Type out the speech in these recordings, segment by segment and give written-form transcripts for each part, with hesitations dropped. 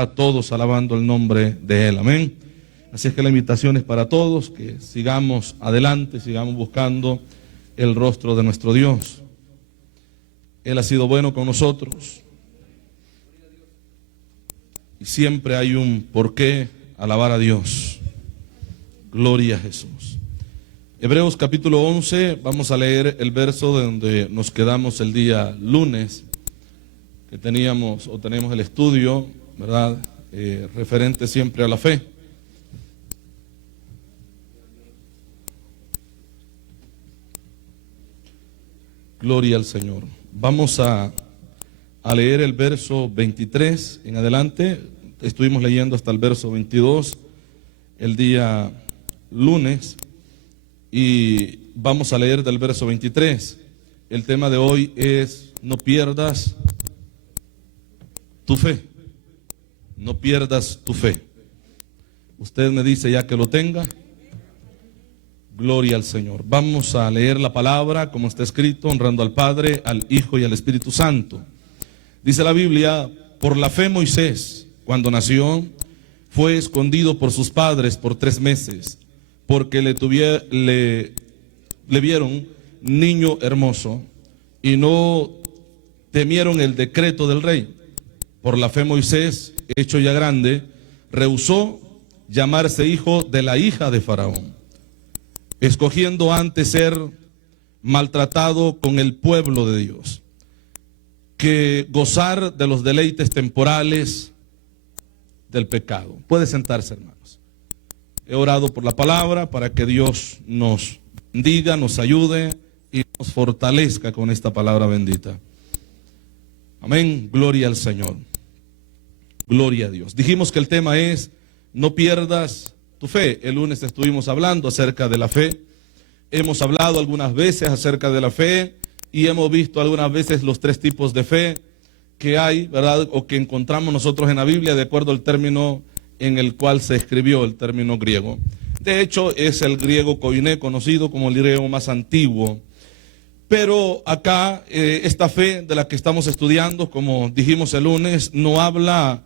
a todos alabando el nombre de Él, amén. Así es que la invitación es para todos, que sigamos adelante, sigamos buscando el rostro de nuestro Dios. Él ha sido bueno con nosotros y siempre hay un por qué alabar a Dios. Gloria a Jesús. Hebreos capítulo 11, vamos a leer el verso de donde nos quedamos el día lunes, que tenemos o tenemos el estudio, ¿verdad? Referente siempre a la fe. Gloria al Señor. Vamos a leer el verso 23 en adelante. Estuvimos leyendo hasta el verso 22 el día lunes y vamos a leer del verso 23. El tema de hoy es: no pierdas tu fe. No pierdas tu fe. Usted me dice ya que lo tenga. Gloria al Señor. Vamos a leer la palabra como está escrito, honrando al Padre, al Hijo y al Espíritu Santo. Dice la Biblia: por la fe Moisés, cuando nació, fue escondido por sus padres por 3 meses, porque le vieron niño hermoso y no temieron el decreto del rey. Por la fe Moisés, hecho ya grande, rehusó llamarse hijo de la hija de Faraón, escogiendo antes ser maltratado con el pueblo de Dios, que gozar de los deleites temporales del pecado. Puede sentarse, hermanos. He orado por la palabra para que Dios nos diga, nos ayude y nos fortalezca con esta palabra bendita. Amén. Gloria al Señor. Gloria a Dios. Dijimos que el tema es: no pierdas tu fe. El lunes estuvimos hablando acerca de la fe. Hemos hablado algunas veces acerca de la fe y hemos visto algunas veces los 3 tipos de fe que hay, ¿verdad? O que encontramos nosotros en la Biblia de acuerdo al término en el cual se escribió, el término griego. De hecho, es el griego koiné, conocido como el griego más antiguo. Pero acá, esta fe de la que estamos estudiando, como dijimos el lunes, no habla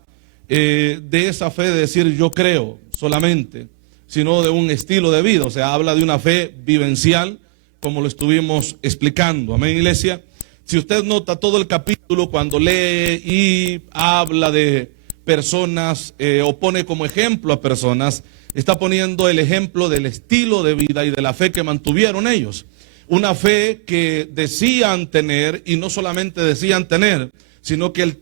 de esa fe de decir yo creo solamente, sino de un estilo de vida. O sea, habla de una fe vivencial, como lo estuvimos explicando. Amén, iglesia. Si usted nota todo el capítulo, cuando lee y habla de personas o pone como ejemplo a personas, está poniendo el ejemplo del estilo de vida y de la fe que mantuvieron ellos. Una fe que decían tener, y no solamente decían tener, sino que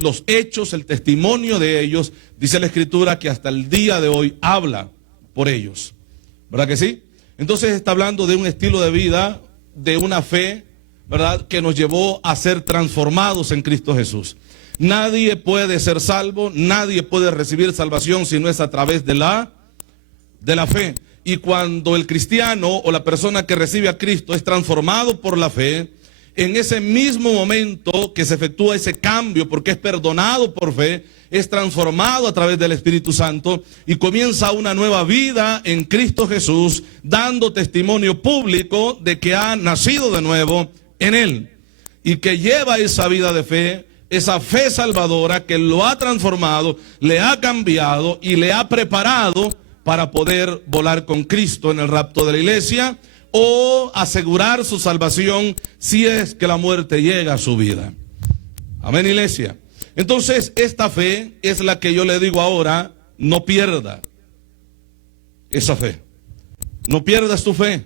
los hechos, el testimonio de ellos, dice la Escritura que hasta el día de hoy habla por ellos. ¿Verdad que sí? Entonces está hablando de un estilo de vida, de una fe, ¿verdad?, que nos llevó a ser transformados en Cristo Jesús. Nadie puede ser salvo, nadie puede recibir salvación si no es a través de la fe. Y cuando el cristiano o la persona que recibe a Cristo es transformado por la fe, en ese mismo momento que se efectúa ese cambio, porque es perdonado por fe, es transformado a través del Espíritu Santo y comienza una nueva vida en Cristo Jesús, dando testimonio público de que ha nacido de nuevo en Él y que lleva esa vida de fe, esa fe salvadora que lo ha transformado, le ha cambiado y le ha preparado para poder volar con Cristo en el rapto de la iglesia, o asegurar su salvación si es que la muerte llega a su vida. Amén, iglesia. Entonces, esta fe es la que yo le digo ahora: no pierda esa fe. No pierdas tu fe,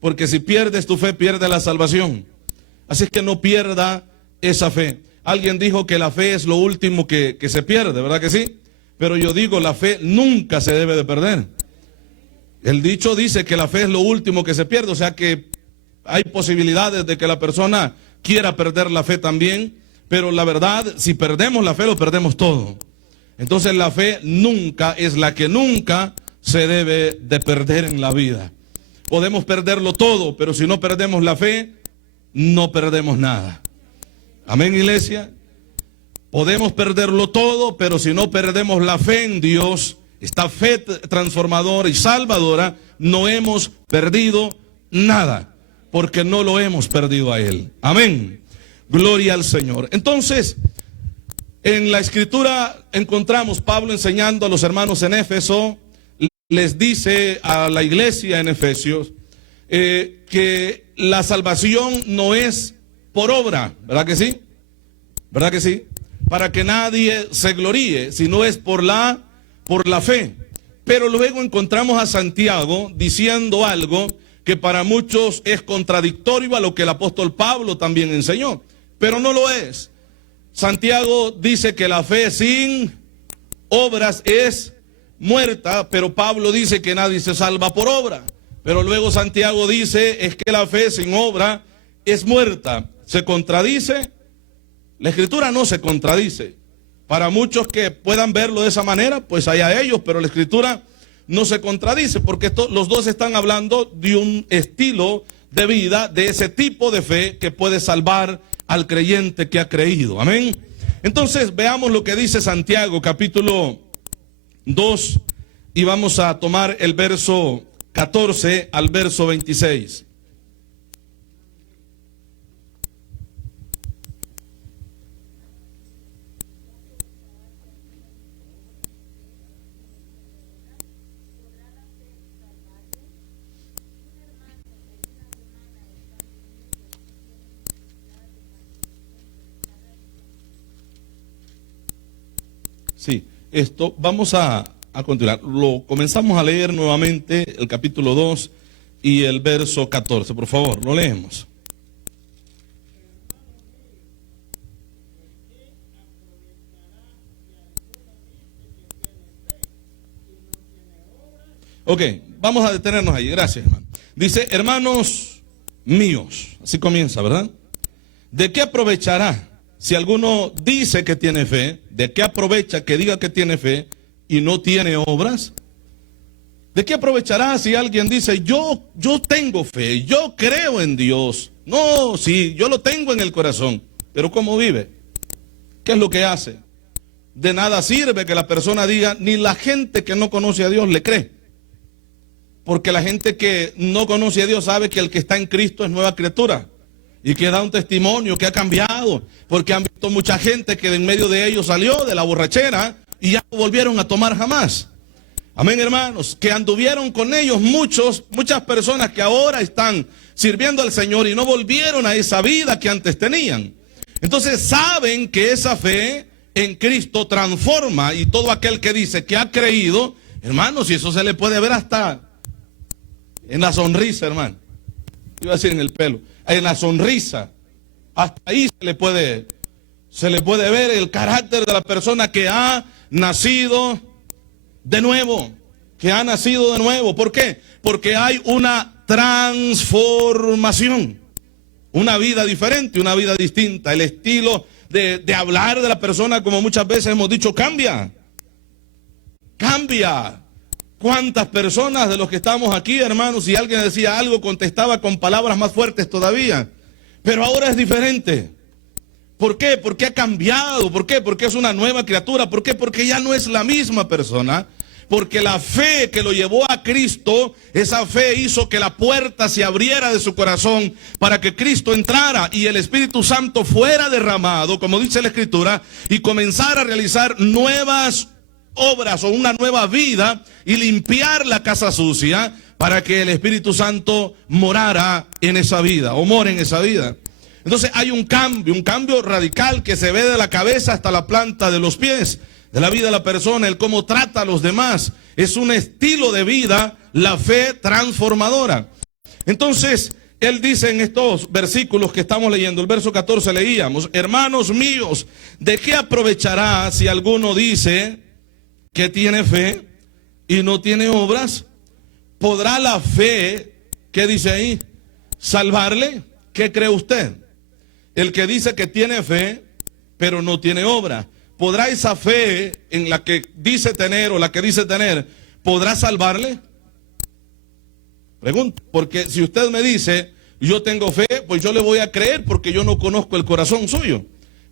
porque si pierdes tu fe, pierdes la salvación. Así es que no pierda esa fe. Alguien dijo que la fe es lo último que se pierde, ¿verdad que sí? Pero yo digo, la fe nunca se debe de perder. El dicho dice que la fe es lo último que se pierde, o sea que hay posibilidades de que la persona quiera perder la fe también, pero la verdad, si perdemos la fe, lo perdemos todo. Entonces la fe nunca es la que nunca se debe de perder en la vida. Podemos perderlo todo, pero si no perdemos la fe, no perdemos nada. Amén, iglesia. Podemos perderlo todo, pero si no perdemos la fe en Dios, esta fe transformadora y salvadora, no hemos perdido nada, porque no lo hemos perdido a Él. Amén. Gloria al Señor. Entonces, En la escritura encontramos Pablo enseñando a los hermanos en Éfeso, les dice a la iglesia en Efesios que la salvación no es por obra, ¿verdad que sí? ¿Verdad que sí? Para que nadie se gloríe, sino es por la fe. Pero luego encontramos a Santiago diciendo algo que para muchos es contradictorio a lo que el apóstol Pablo también enseñó, pero no lo es. Santiago dice que la fe sin obras es muerta, pero Pablo dice que nadie se salva por obra. Pero luego Santiago dice es que la fe sin obra es muerta. ¿Se contradice? La escritura no se contradice. Para muchos que puedan verlo de esa manera, pues allá ellos, pero la escritura no se contradice, porque los dos están hablando de un estilo de vida, de ese tipo de fe que puede salvar al creyente que ha creído. Amén. Entonces veamos lo que dice Santiago capítulo 2 y vamos a tomar el verso 14 al verso 26. Sí, esto vamos a continuar. Lo comenzamos a leer nuevamente, el capítulo 2 y el verso 14. Por favor, lo leemos. Ok, vamos a detenernos ahí. Gracias, hermano. Dice, hermanos míos, así comienza, ¿verdad? ¿De qué aprovechará si alguno dice que tiene fe? ¿De qué aprovecha que diga que tiene fe y no tiene obras? ¿De qué aprovechará si alguien dice, yo tengo fe, yo creo en Dios? No, sí, yo lo tengo en el corazón, pero ¿cómo vive? ¿Qué es lo que hace? De nada sirve que la persona diga, ni la gente que no conoce a Dios le cree. Porque la gente que no conoce a Dios sabe que el que está en Cristo es nueva criatura. Y que da un testimonio que ha cambiado, porque han visto mucha gente que en medio de ellos salió de la borrachera y ya no volvieron a tomar jamás. Amén, hermanos, que anduvieron con ellos muchas personas que ahora están sirviendo al Señor y no volvieron a esa vida que antes tenían. Entonces saben que esa fe en Cristo transforma, y todo aquel que dice que ha creído, hermanos, y eso se le puede ver hasta en la sonrisa, hermano. Iba a decir en el pelo. En la sonrisa, hasta ahí se le puede ver el carácter de la persona que ha nacido de nuevo, ¿Por qué? Porque hay una transformación, una vida diferente, una vida distinta. El estilo de hablar de la persona, como muchas veces hemos dicho, cambia. ¿Cuántas personas de los que estamos aquí, hermanos, si alguien decía algo, contestaba con palabras más fuertes todavía? Pero ahora es diferente. ¿Por qué? Porque ha cambiado. ¿Por qué? Porque es una nueva criatura. ¿Por qué? Porque ya no es la misma persona. Porque la fe que lo llevó a Cristo, esa fe hizo que la puerta se abriera de su corazón para que Cristo entrara y el Espíritu Santo fuera derramado, como dice la Escritura, y comenzara a realizar nuevas obras o una nueva vida y limpiar la casa sucia para que el Espíritu Santo morara en esa vida o more en esa vida. Entonces hay un cambio radical que se ve de la cabeza hasta la planta de los pies, de la vida de la persona, el cómo trata a los demás. Es un estilo de vida, la fe transformadora. Entonces, él dice en estos versículos que estamos leyendo, el verso 14 leíamos, hermanos míos, ¿de qué aprovechará si alguno dice que tiene fe y no tiene obras? ¿Podrá la fe, qué dice ahí, salvarle? ¿Qué cree usted? El que dice que tiene fe, pero no tiene obra, ¿podrá esa fe en la que dice tener o la que dice tener, podrá salvarle? Pregunto, porque si usted me dice, yo tengo fe, pues yo le voy a creer porque yo no conozco el corazón suyo,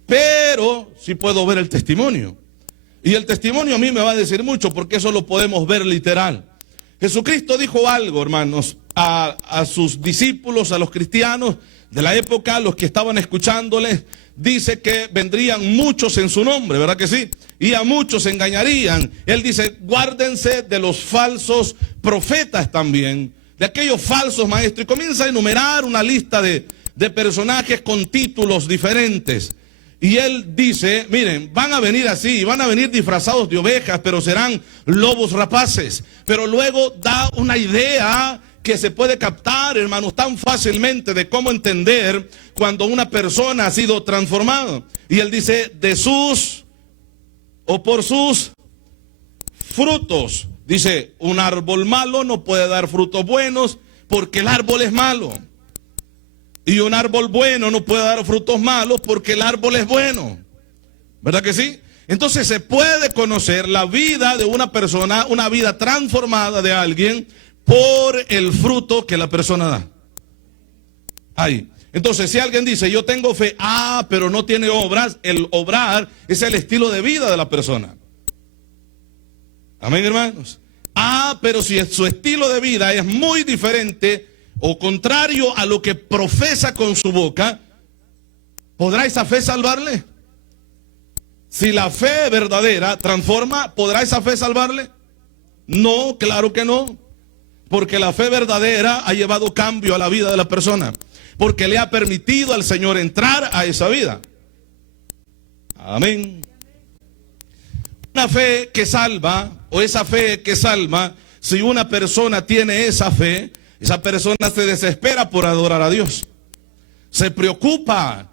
pero sí puedo ver el testimonio. Y el testimonio a mí me va a decir mucho, porque eso lo podemos ver literal. Jesucristo dijo algo, hermanos, a sus discípulos, a los cristianos de la época, los que estaban escuchándoles. dice que vendrían muchos en su nombre, ¿verdad que sí? Y a muchos engañarían. Él dice, guárdense de los falsos profetas también, de aquellos falsos maestros. Y comienza a enumerar una lista de personajes con títulos diferentes. Y él dice, miren, van a venir así, van a venir disfrazados de ovejas, pero serán lobos rapaces. Pero luego da una idea que se puede captar, hermanos, tan fácilmente de cómo entender cuando una persona ha sido transformada. Y él dice, de sus o por sus frutos. Dice, un árbol malo no puede dar frutos buenos porque el árbol es malo. Y un árbol bueno no puede dar frutos malos porque el árbol es bueno. ¿Verdad que sí? Entonces se puede conocer la vida de una persona, una vida transformada de alguien, por el fruto que la persona da. Ahí. Entonces, si alguien dice, yo tengo fe, pero no tiene obras, el obrar es el estilo de vida de la persona. Amén, hermanos. Pero si su estilo de vida es muy diferente o contrario a lo que profesa con su boca, ¿podrá esa fe salvarle? Si la fe verdadera transforma, ¿podrá esa fe salvarle? No, claro que no. Porque la fe verdadera ha llevado cambio a la vida de la persona. Porque le ha permitido al Señor entrar a esa vida. Amén. Una fe que salva, o esa fe que salva, si una persona tiene esa fe, esa persona se desespera por adorar a Dios. Se preocupa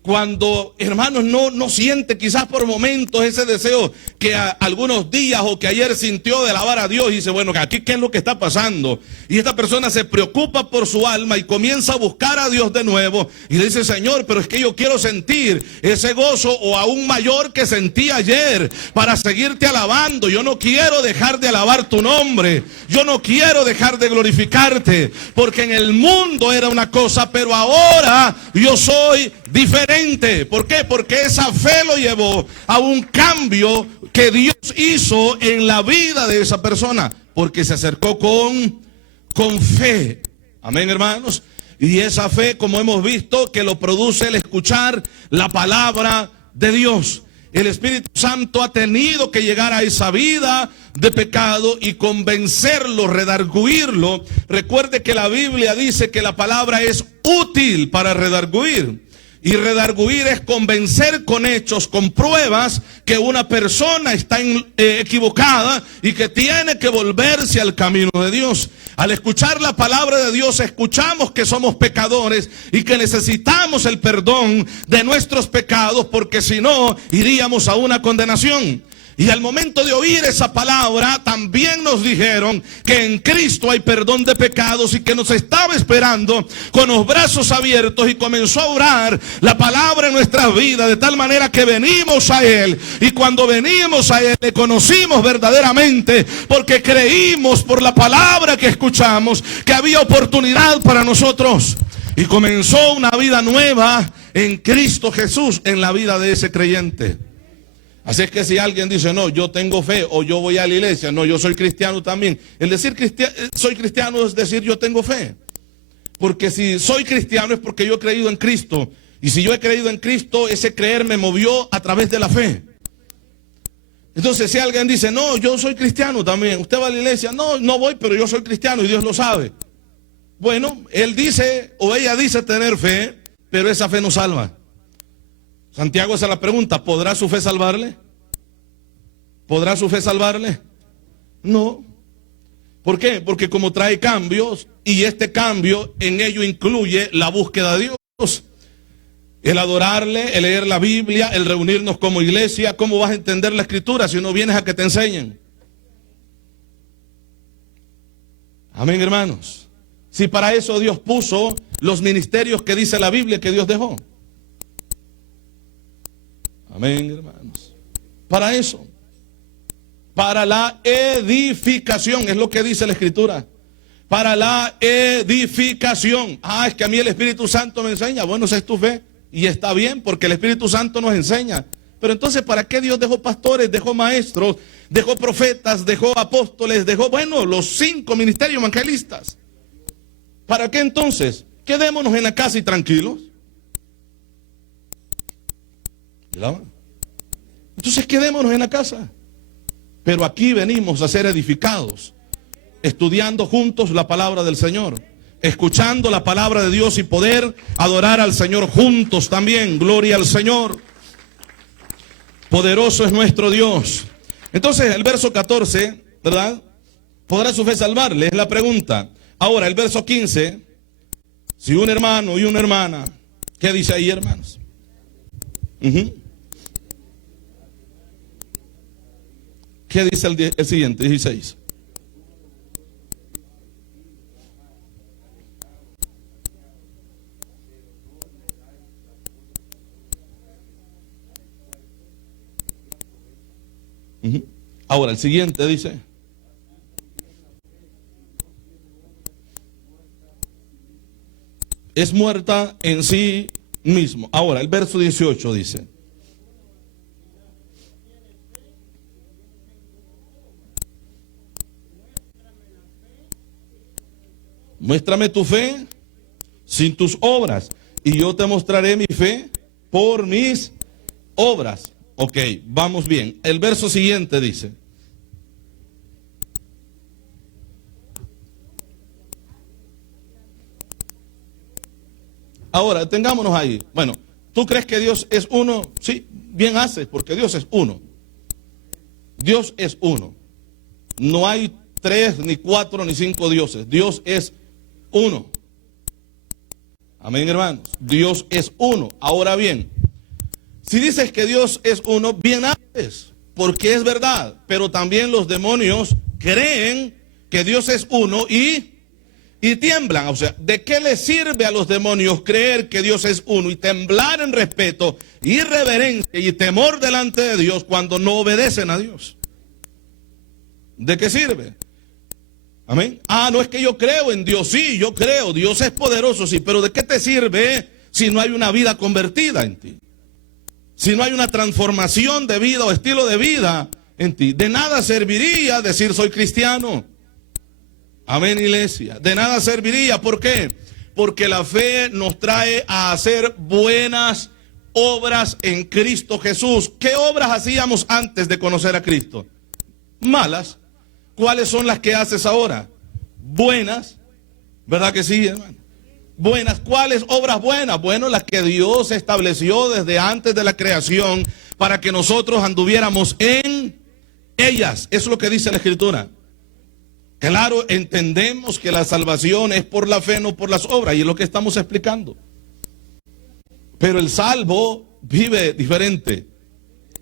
cuando, hermanos, no siente quizás por momentos ese deseo que algunos días o que ayer sintió de alabar a Dios y dice, bueno, aquí qué es lo que está pasando. Y esta persona se preocupa por su alma y comienza a buscar a Dios de nuevo y le dice, Señor, pero es que yo quiero sentir ese gozo o aún mayor que sentí ayer para seguirte alabando. Yo no quiero dejar de alabar tu nombre. Yo no quiero dejar de glorificarte, porque en el mundo era una cosa, pero ahora yo soy diferente. ¿Por qué? Porque esa fe lo llevó a un cambio que Dios hizo en la vida de esa persona, porque se acercó con fe. Amén, hermanos. Y esa fe, como hemos visto, que lo produce el escuchar la palabra de Dios. El Espíritu Santo ha tenido que llegar a esa vida de pecado y convencerlo, redarguirlo. Recuerde que la Biblia dice que la palabra es útil para redarguir. Y redarguir es convencer con hechos, con pruebas, que una persona está equivocada y que tiene que volverse al camino de Dios. Al escuchar la palabra de Dios, escuchamos que somos pecadores y que necesitamos el perdón de nuestros pecados, porque si no, iríamos a una condenación. Y al momento de oír esa palabra, también nos dijeron que en Cristo hay perdón de pecados y que nos estaba esperando con los brazos abiertos, y comenzó a orar la palabra en nuestras vidas, de tal manera que venimos a Él. Y cuando venimos a Él, le conocimos verdaderamente, porque creímos por la palabra que escuchamos que había oportunidad para nosotros. Y comenzó una vida nueva en Cristo Jesús en la vida de ese creyente. Así es que si alguien dice, no, yo tengo fe, o yo voy a la iglesia, no, yo soy cristiano también. El decir soy cristiano es decir, yo tengo fe. Porque si soy cristiano es porque yo he creído en Cristo. Y si yo he creído en Cristo, ese creer me movió a través de la fe. Entonces, si alguien dice, no, yo soy cristiano también, usted va a la iglesia, no, no voy, pero yo soy cristiano y Dios lo sabe. Bueno, él dice, o ella dice tener fe, pero esa fe no salva. Santiago hace la pregunta, ¿podrá su fe salvarle? ¿Podrá su fe salvarle? No. ¿Por qué? Porque como trae cambios, y este cambio en ello incluye la búsqueda de Dios, el adorarle, el leer la Biblia, el reunirnos como iglesia. ¿Cómo vas a entender la Escritura si no vienes a que te enseñen? Amén, hermanos. Si para eso Dios puso los ministerios que dice la Biblia que Dios dejó. Amén, hermanos. Para eso. Para la edificación, es lo que dice la Escritura. Para la edificación. Es que a mí el Espíritu Santo me enseña. Bueno, esa es tu fe. Y está bien, porque el Espíritu Santo nos enseña. Pero entonces, ¿para qué Dios dejó pastores, dejó maestros, dejó profetas, dejó apóstoles, dejó, los 5 ministerios evangelistas? ¿Para qué entonces? Quedémonos en la casa y tranquilos. Entonces quedémonos en la casa. Pero aquí venimos a ser edificados, estudiando juntos la palabra del Señor, escuchando la palabra de Dios y poder adorar al Señor juntos también. Gloria al Señor. Poderoso es nuestro Dios. Entonces el verso 14, ¿verdad? ¿Podrá su fe salvarle? Es la pregunta. Ahora el verso 15, si un hermano y una hermana, ¿qué dice ahí, hermanos? ¿Qué dice el siguiente, 16? Ahora, el siguiente dice: es muerta en sí mismo. Ahora, el verso 18 dice: muéstrame tu fe sin tus obras, y yo te mostraré mi fe por mis obras. Ok, vamos bien. El verso siguiente dice: ahora, tengámonos ahí. Bueno, ¿tú crees que Dios es uno? Sí, bien haces, porque Dios es uno. Dios es uno. No hay 3, ni 4, ni 5 dioses. Dios es uno. Amén, hermanos. Dios es uno. Ahora bien, si dices que Dios es uno, bien haces, porque es verdad. Pero también los demonios creen que Dios es uno y tiemblan. O sea, ¿de qué les sirve a los demonios creer que Dios es uno y temblar en respeto, y reverencia y temor delante de Dios cuando no obedecen a Dios? ¿De qué sirve? Amén. Ah, no es que yo creo en Dios. Sí, yo creo, Dios es poderoso, sí, pero ¿de qué te sirve si no hay una vida convertida en ti? Si no hay una transformación de vida o estilo de vida en ti. De nada serviría decir soy cristiano. Amén, iglesia. De nada serviría. ¿Por qué? Porque la fe nos trae a hacer buenas obras en Cristo Jesús. ¿Qué obras hacíamos antes de conocer a Cristo? Malas. ¿Cuáles son las que haces ahora? Buenas. ¿Verdad que sí, hermano? Buenas. ¿Cuáles obras buenas? Bueno, las que Dios estableció desde antes de la creación para que nosotros anduviéramos en ellas. Eso es lo que dice la Escritura. Claro, entendemos que la salvación es por la fe, no por las obras, y es lo que estamos explicando. Pero el salvo vive diferente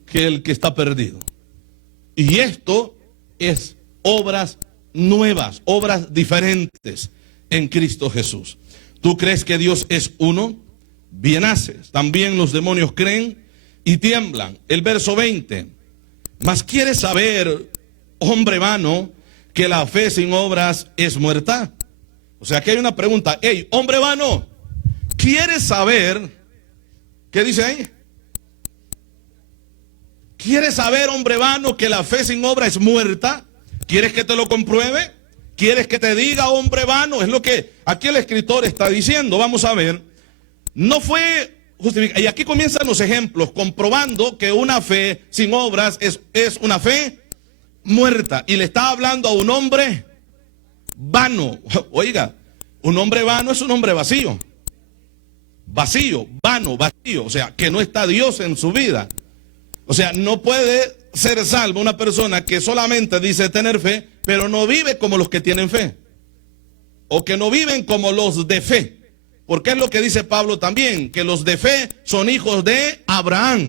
que el que está perdido. Y esto es obras nuevas, obras diferentes en Cristo Jesús. ¿Tú crees que Dios es uno? Bien haces. También los demonios creen y tiemblan. El verso 20. Mas quieres saber, hombre vano, que la fe sin obras es muerta. O sea, aquí hay una pregunta. Hey, hombre vano, ¿quieres saber? ¿Qué dice ahí? ¿Quieres saber, hombre vano, que la fe sin obra es muerta? ¿Quieres que te lo compruebe? ¿Quieres que te diga, hombre vano? Es lo que aquí el escritor está diciendo. Vamos a ver. No fue justificado. Y aquí comienzan los ejemplos, comprobando que una fe sin obras es una fe muerta. Y le está hablando a un hombre vano. Oiga, un hombre vano es un hombre vacío. Vacío, vano, vacío. O sea, que no está Dios en su vida. O sea, no puede ser salvo una persona que solamente dice tener fe, pero no vive como los que tienen fe. O que no viven como los de fe. Porque es lo que dice Pablo también, que los de fe son hijos de Abraham.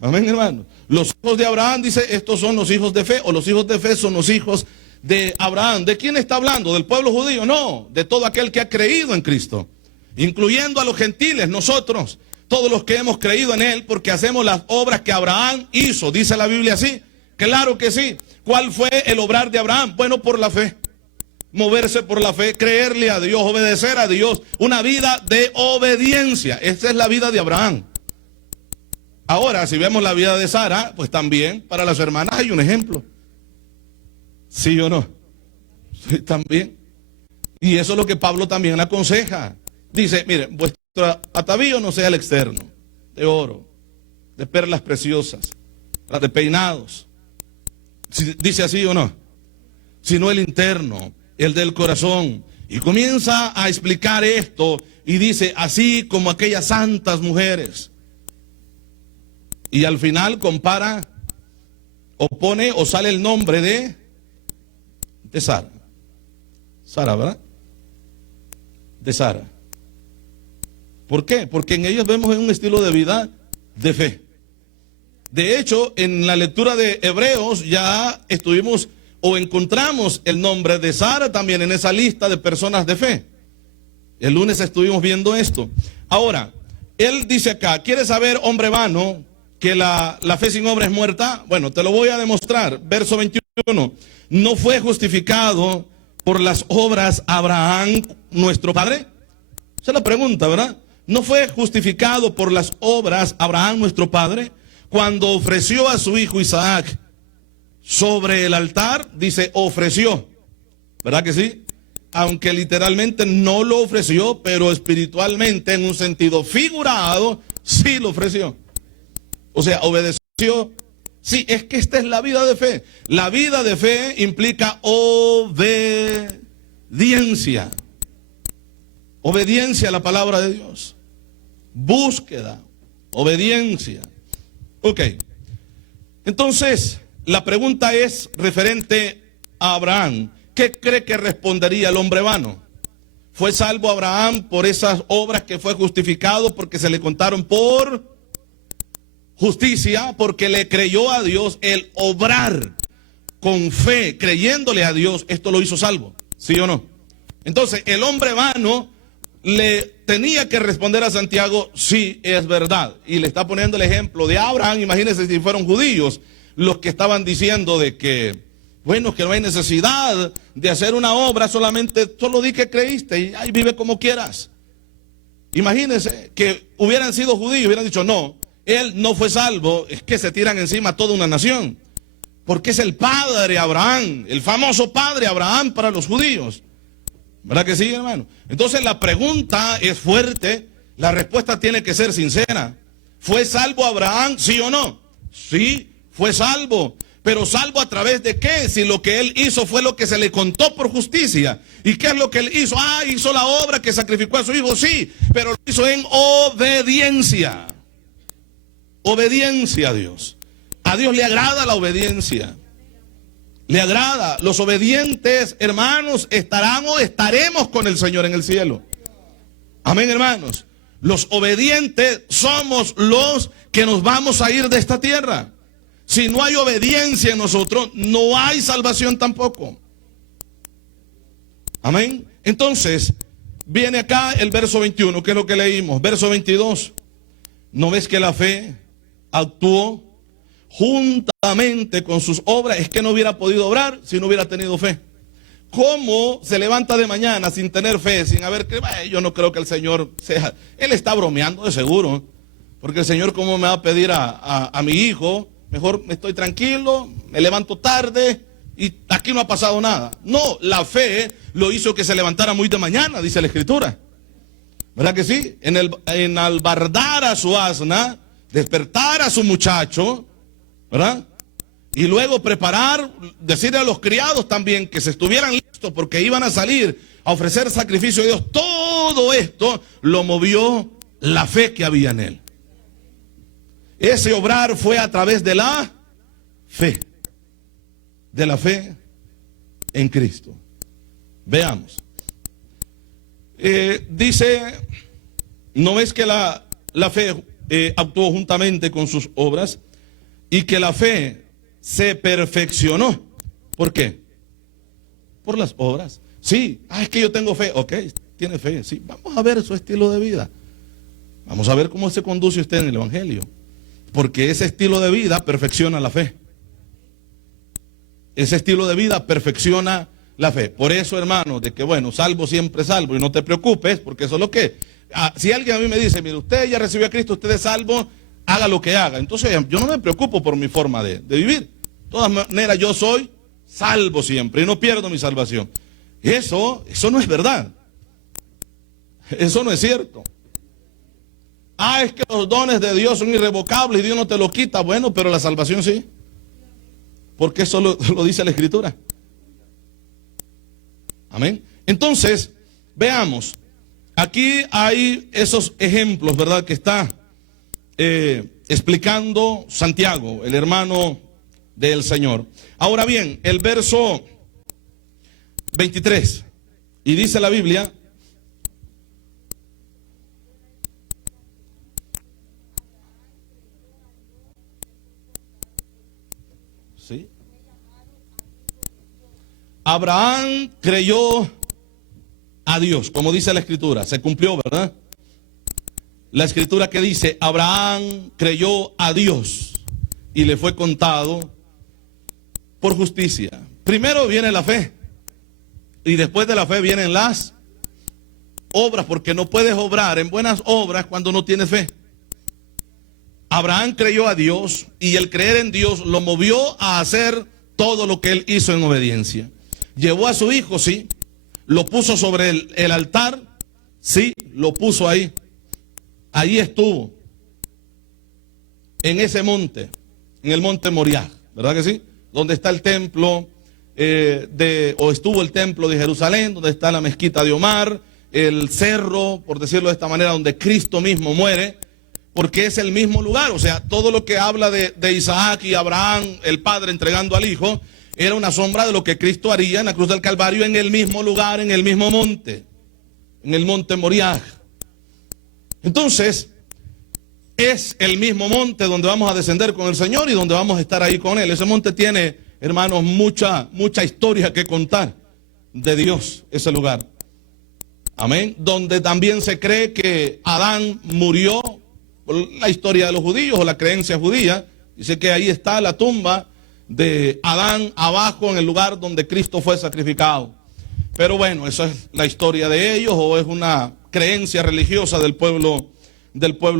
Amén, hermano. Los hijos de Abraham, dice, estos son los hijos de fe, o los hijos de fe son los hijos de Abraham. ¿De quién está hablando? ¿Del pueblo judío? No, de todo aquel que ha creído en Cristo, incluyendo a los gentiles, nosotros, todos los que hemos creído en Él, porque hacemos las obras que Abraham hizo. ¿Dice la Biblia así? Claro que sí. ¿Cuál fue el obrar de Abraham? Bueno, por la fe. Moverse por la fe, creerle a Dios, obedecer a Dios. Una vida de obediencia. Esa es la vida de Abraham. Ahora, si vemos la vida de Sara, pues también para las hermanas hay un ejemplo. ¿Sí o no? Sí, también. Y eso es lo que Pablo también aconseja. Dice, miren, vuestro atavío no sea el externo. de oro, de perlas preciosas, de peinados. ¿Dice así o no? Sino el interno, el del corazón. Y comienza a explicar esto y dice, así como aquellas santas mujeres. Y al final compara o pone o sale el nombre de Sara. Sara, ¿verdad? De Sara. ¿Por qué? Porque en ellos vemos un estilo de vida de fe. De hecho, en la lectura de Hebreos ya estuvimos o encontramos el nombre de Sara también en esa lista de personas de fe. El lunes estuvimos viendo esto. Ahora, él dice acá, ¿quieres saber, hombre vano, que la fe sin obra es muerta? Bueno, te lo voy a demostrar. Verso 21. ¿No fue justificado por las obras Abraham, nuestro padre? Esa es la pregunta, ¿verdad? ¿No fue justificado por las obras Abraham, nuestro padre, cuando ofreció a su hijo Isaac sobre el altar? Dice, ofreció, ¿verdad que sí? Aunque literalmente no lo ofreció, pero espiritualmente, en un sentido figurado, sí lo ofreció. O sea, obedeció. Sí, es que esta es la vida de fe. La vida de fe implica obediencia. Obediencia a la palabra de Dios. Búsqueda, obediencia. Ok. Entonces, la pregunta es referente a Abraham. ¿Qué cree que respondería el hombre vano? ¿Fue salvo Abraham por esas obras que fue justificado porque se le contaron por justicia, porque le creyó a Dios? El obrar con fe, creyéndole a Dios, esto lo hizo salvo, ¿sí o no? Entonces, el hombre vano le tenía que responder a Santiago, sí, es verdad. Y le está poniendo el ejemplo de Abraham. Imagínense si fueron judíos los que estaban diciendo de que, bueno, que no hay necesidad de hacer una obra, solo di que creíste y ahí vive como quieras. Imagínense que hubieran sido judíos, hubieran dicho, no, él no fue salvo, es que se tiran encima toda una nación. Porque es el padre Abraham, el famoso padre Abraham para los judíos. ¿Verdad que sí, hermano? Entonces la pregunta es fuerte, la respuesta tiene que ser sincera. ¿Fue salvo Abraham, sí o no? Sí, fue salvo. Pero ¿salvo a través de qué? Si lo que él hizo fue lo que se le contó por justicia. ¿Y qué es lo que él hizo? Hizo la obra que sacrificó a su hijo, sí, pero lo hizo en obediencia. Obediencia a Dios. A Dios le agrada la obediencia. Le agrada. Los obedientes, hermanos, estarán o estaremos con el Señor en el cielo. Amén, hermanos. Los obedientes somos los que nos vamos a ir de esta tierra. Si no hay obediencia en nosotros, no hay salvación tampoco. Amén. Entonces, viene acá el verso 21, que es lo que leímos. Verso 22. ¿No ves que la fe actuó juntamente con sus obras? Es que no hubiera podido obrar si no hubiera tenido fe. ¿Cómo se levanta de mañana sin tener fe, sin haber que yo no creo que el Señor sea? Él está bromeando de seguro, porque el Señor, ¿cómo me va a pedir a mi hijo? Mejor me estoy tranquilo, me levanto tarde y aquí no ha pasado nada. No, la fe lo hizo que se levantara muy de mañana, dice la Escritura. ¿Verdad que sí? En albardar a su asna, despertar a su muchacho, ¿verdad? Y luego preparar, decirle a los criados también que se estuvieran listos porque iban a salir a ofrecer sacrificio a Dios. Todo esto lo movió la fe que había en él. Ese obrar fue a través de la fe. De la fe en Cristo. Veamos. Dice, ¿no ves que la fe actuó juntamente con sus obras? Y que la fe se perfeccionó. ¿Por qué? Por las obras. Sí, es que yo tengo fe. Ok, tiene fe, sí. Vamos a ver su estilo de vida. Vamos a ver cómo se conduce usted en el Evangelio. Porque ese estilo de vida perfecciona la fe. Ese estilo de vida perfecciona la fe. Por eso, hermano, de que bueno, salvo siempre salvo y no te preocupes, porque eso es lo que... si alguien a mí me dice, mire, usted ya recibió a Cristo, usted es salvo, haga lo que haga. Entonces yo no me preocupo por mi forma de vivir. De todas maneras, yo soy salvo siempre y no pierdo mi salvación. Eso no es verdad. Eso no es cierto. Ah, es que los dones de Dios son irrevocables y Dios no te lo quita. Bueno, pero la salvación sí. Porque eso lo dice la Escritura. Amén. Entonces, veamos. Aquí hay esos ejemplos, ¿verdad? Que está explicando Santiago, el hermano del Señor. Ahora bien, el verso 23. Y dice la Biblia: ¿sí? Abraham creyó a Dios, como dice la Escritura. Se cumplió, ¿verdad? La Escritura que dice: Abraham creyó a Dios y le fue contado por justicia. Primero viene la fe y después de la fe vienen las obras, porque no puedes obrar en buenas obras cuando no tienes fe. Abraham creyó a Dios y el creer en Dios lo movió a hacer todo lo que él hizo en obediencia. Llevó a su hijo, sí. Lo puso sobre el altar, sí, lo puso ahí. Ahí estuvo, en ese monte, en el monte Moriah, ¿verdad que sí? Donde está el templo, o estuvo el templo de Jerusalén, donde está la mezquita de Omar, el cerro, por decirlo de esta manera, donde Cristo mismo muere, porque es el mismo lugar. O sea, todo lo que habla de Isaac y Abraham, el padre entregando al hijo, era una sombra de lo que Cristo haría en la cruz del Calvario, en el mismo lugar, en el mismo monte, en el monte Moriah. Entonces, es el mismo monte donde vamos a descender con el Señor y donde vamos a estar ahí con Él. Ese monte tiene, hermanos, mucha historia que contar de Dios, ese lugar. Amén. Donde también se cree que Adán murió, por la historia de los judíos o la creencia judía. Dice que ahí está la tumba de Adán abajo en el lugar donde Cristo fue sacrificado. Pero bueno, esa es la historia de ellos, o es una creencia religiosa del pueblo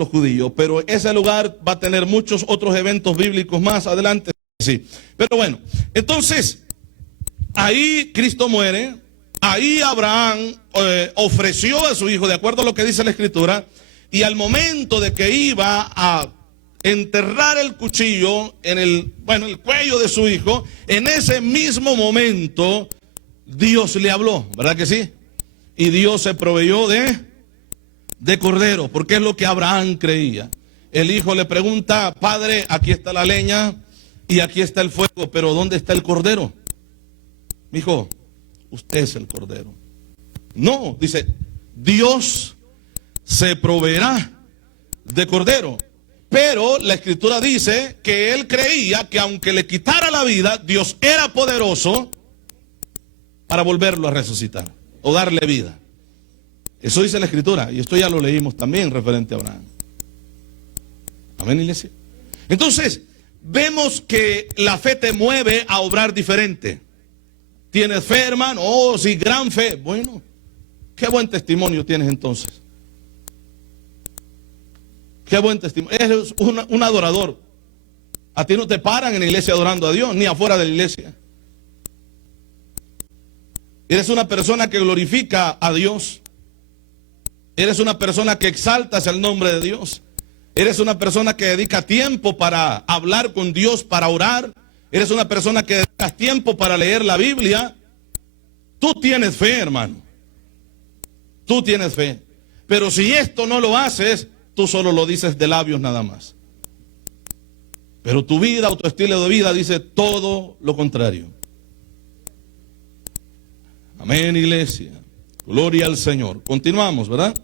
judío. Pero ese lugar va a tener muchos otros eventos bíblicos más adelante. Sí. Pero bueno, entonces, ahí Cristo muere, ahí Abraham ofreció a su hijo, de acuerdo a lo que dice la Escritura, y al momento de que iba a enterrar el cuchillo en el cuello de su hijo, en ese mismo momento Dios le habló, ¿verdad que sí? Y Dios se proveyó de cordero, porque es lo que Abraham creía. El hijo le pregunta: Padre, aquí está la leña y aquí está el fuego, pero ¿dónde está el cordero? Hijo, usted es el cordero. No, dice, Dios se proveerá de cordero. Pero la Escritura dice que él creía que aunque le quitara la vida, Dios era poderoso para volverlo a resucitar o darle vida. Eso dice la Escritura, y esto ya lo leímos también referente a Abraham. Amén, iglesia. Entonces, vemos que la fe te mueve a obrar diferente. ¿Tienes fe, hermano? Oh, sí, gran fe. Bueno, qué buen testimonio tienes entonces. Qué buen testimonio. Eres un adorador. A ti no te paran en la iglesia adorando a Dios, ni afuera de la iglesia. Eres una persona que glorifica a Dios. Eres una persona que exaltas el nombre de Dios. Eres una persona que dedica tiempo para hablar con Dios, para orar. Eres una persona que dedica tiempo para leer la Biblia. Tú tienes fe, hermano. Tú tienes fe. Pero si esto no lo haces, tú solo lo dices de labios nada más. Pero tu vida o tu estilo de vida dice todo lo contrario. Amén, iglesia. Gloria al Señor. Continuamos, ¿verdad?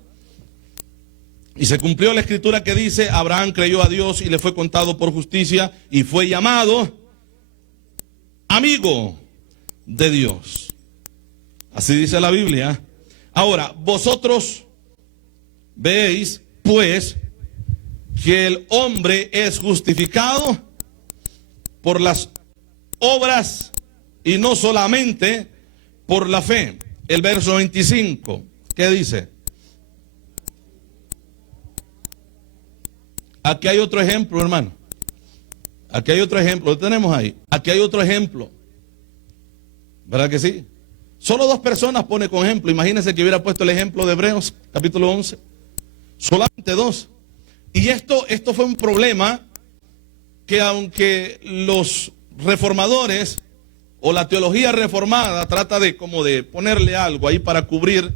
Y se cumplió la Escritura que dice: Abraham creyó a Dios y le fue contado por justicia y fue llamado amigo de Dios. Así dice la Biblia. Ahora, vosotros veis, pues, que el hombre es justificado por las obras y no solamente por la fe. El verso 25, ¿qué dice? Aquí hay otro ejemplo, hermano. Aquí hay otro ejemplo, lo tenemos ahí. Aquí hay otro ejemplo. ¿Verdad que sí? Solo 2 personas pone como ejemplo. Imagínense que hubiera puesto el ejemplo de Hebreos, capítulo 11. Solamente 2. Y esto fue un problema que, aunque los reformadores o la teología reformada trata de como de ponerle algo ahí para cubrir,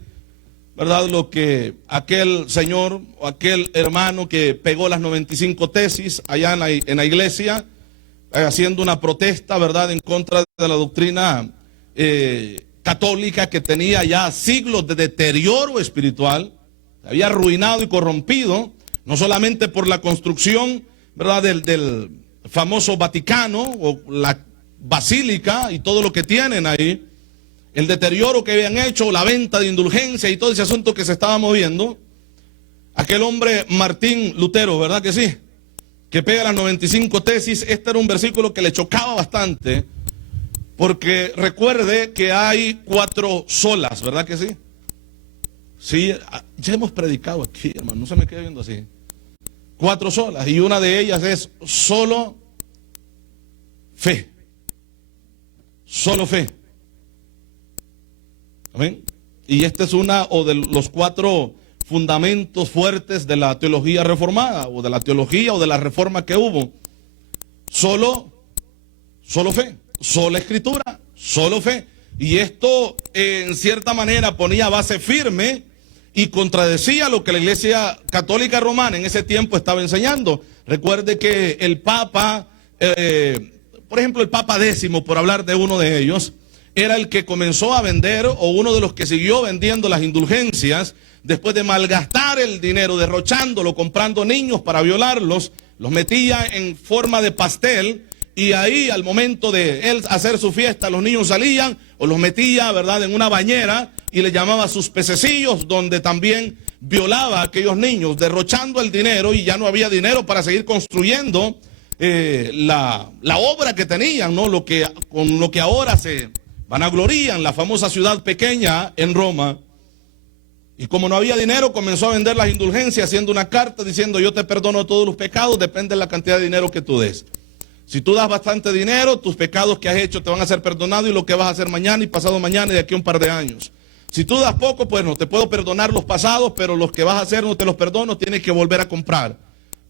¿verdad?, lo que aquel señor o aquel hermano que pegó las 95 tesis allá en la iglesia, haciendo una protesta, ¿verdad?, en contra de la doctrina católica, que tenía ya siglos de deterioro espiritual, se había arruinado y corrompido, no solamente por la construcción, ¿verdad?, del famoso Vaticano o la basílica y todo lo que tienen ahí, el deterioro que habían hecho, la venta de indulgencia y todo ese asunto que se estaba moviendo. Aquel hombre Martín Lutero, ¿verdad que sí?, que pega las 95 tesis. Este era un versículo que le chocaba bastante, porque recuerde que hay 4 solas, ¿verdad que sí? Sí, ya hemos predicado aquí, hermano, no se me quede viendo así. 4 solas, y una de ellas es solo fe. Solo fe. Amén. Y este es una o de los 4 fundamentos fuertes de la teología reformada, o de la teología o de la reforma que hubo. Solo fe, sola escritura, solo fe. Y esto en cierta manera ponía base firme y contradecía lo que la Iglesia Católica Romana en ese tiempo estaba enseñando. Recuerde que el Papa, por ejemplo el Papa X, por hablar de uno de ellos, era el que comenzó a vender, o uno de los que siguió vendiendo las indulgencias, después de malgastar el dinero, derrochándolo, comprando niños para violarlos, los metía en forma de pastel, y ahí al momento de él hacer su fiesta, los niños salían, o los metía, ¿verdad?, en una bañera, y le llamaba sus pececillos, donde también violaba a aquellos niños, derrochando el dinero, y ya no había dinero para seguir construyendo la obra que tenían, ¿no? Con lo que ahora se vanaglorían, la famosa ciudad pequeña en Roma. Y como no había dinero, comenzó a vender las indulgencias, haciendo una carta diciendo: yo te perdono todos los pecados, depende de la cantidad de dinero que tú des. Si tú das bastante dinero, tus pecados que has hecho te van a ser perdonados, y lo que vas a hacer mañana y pasado mañana y de aquí a un par de años. Si tú das poco, pues no te puedo perdonar los pasados, pero los que vas a hacer no te los perdono, tienes que volver a comprar.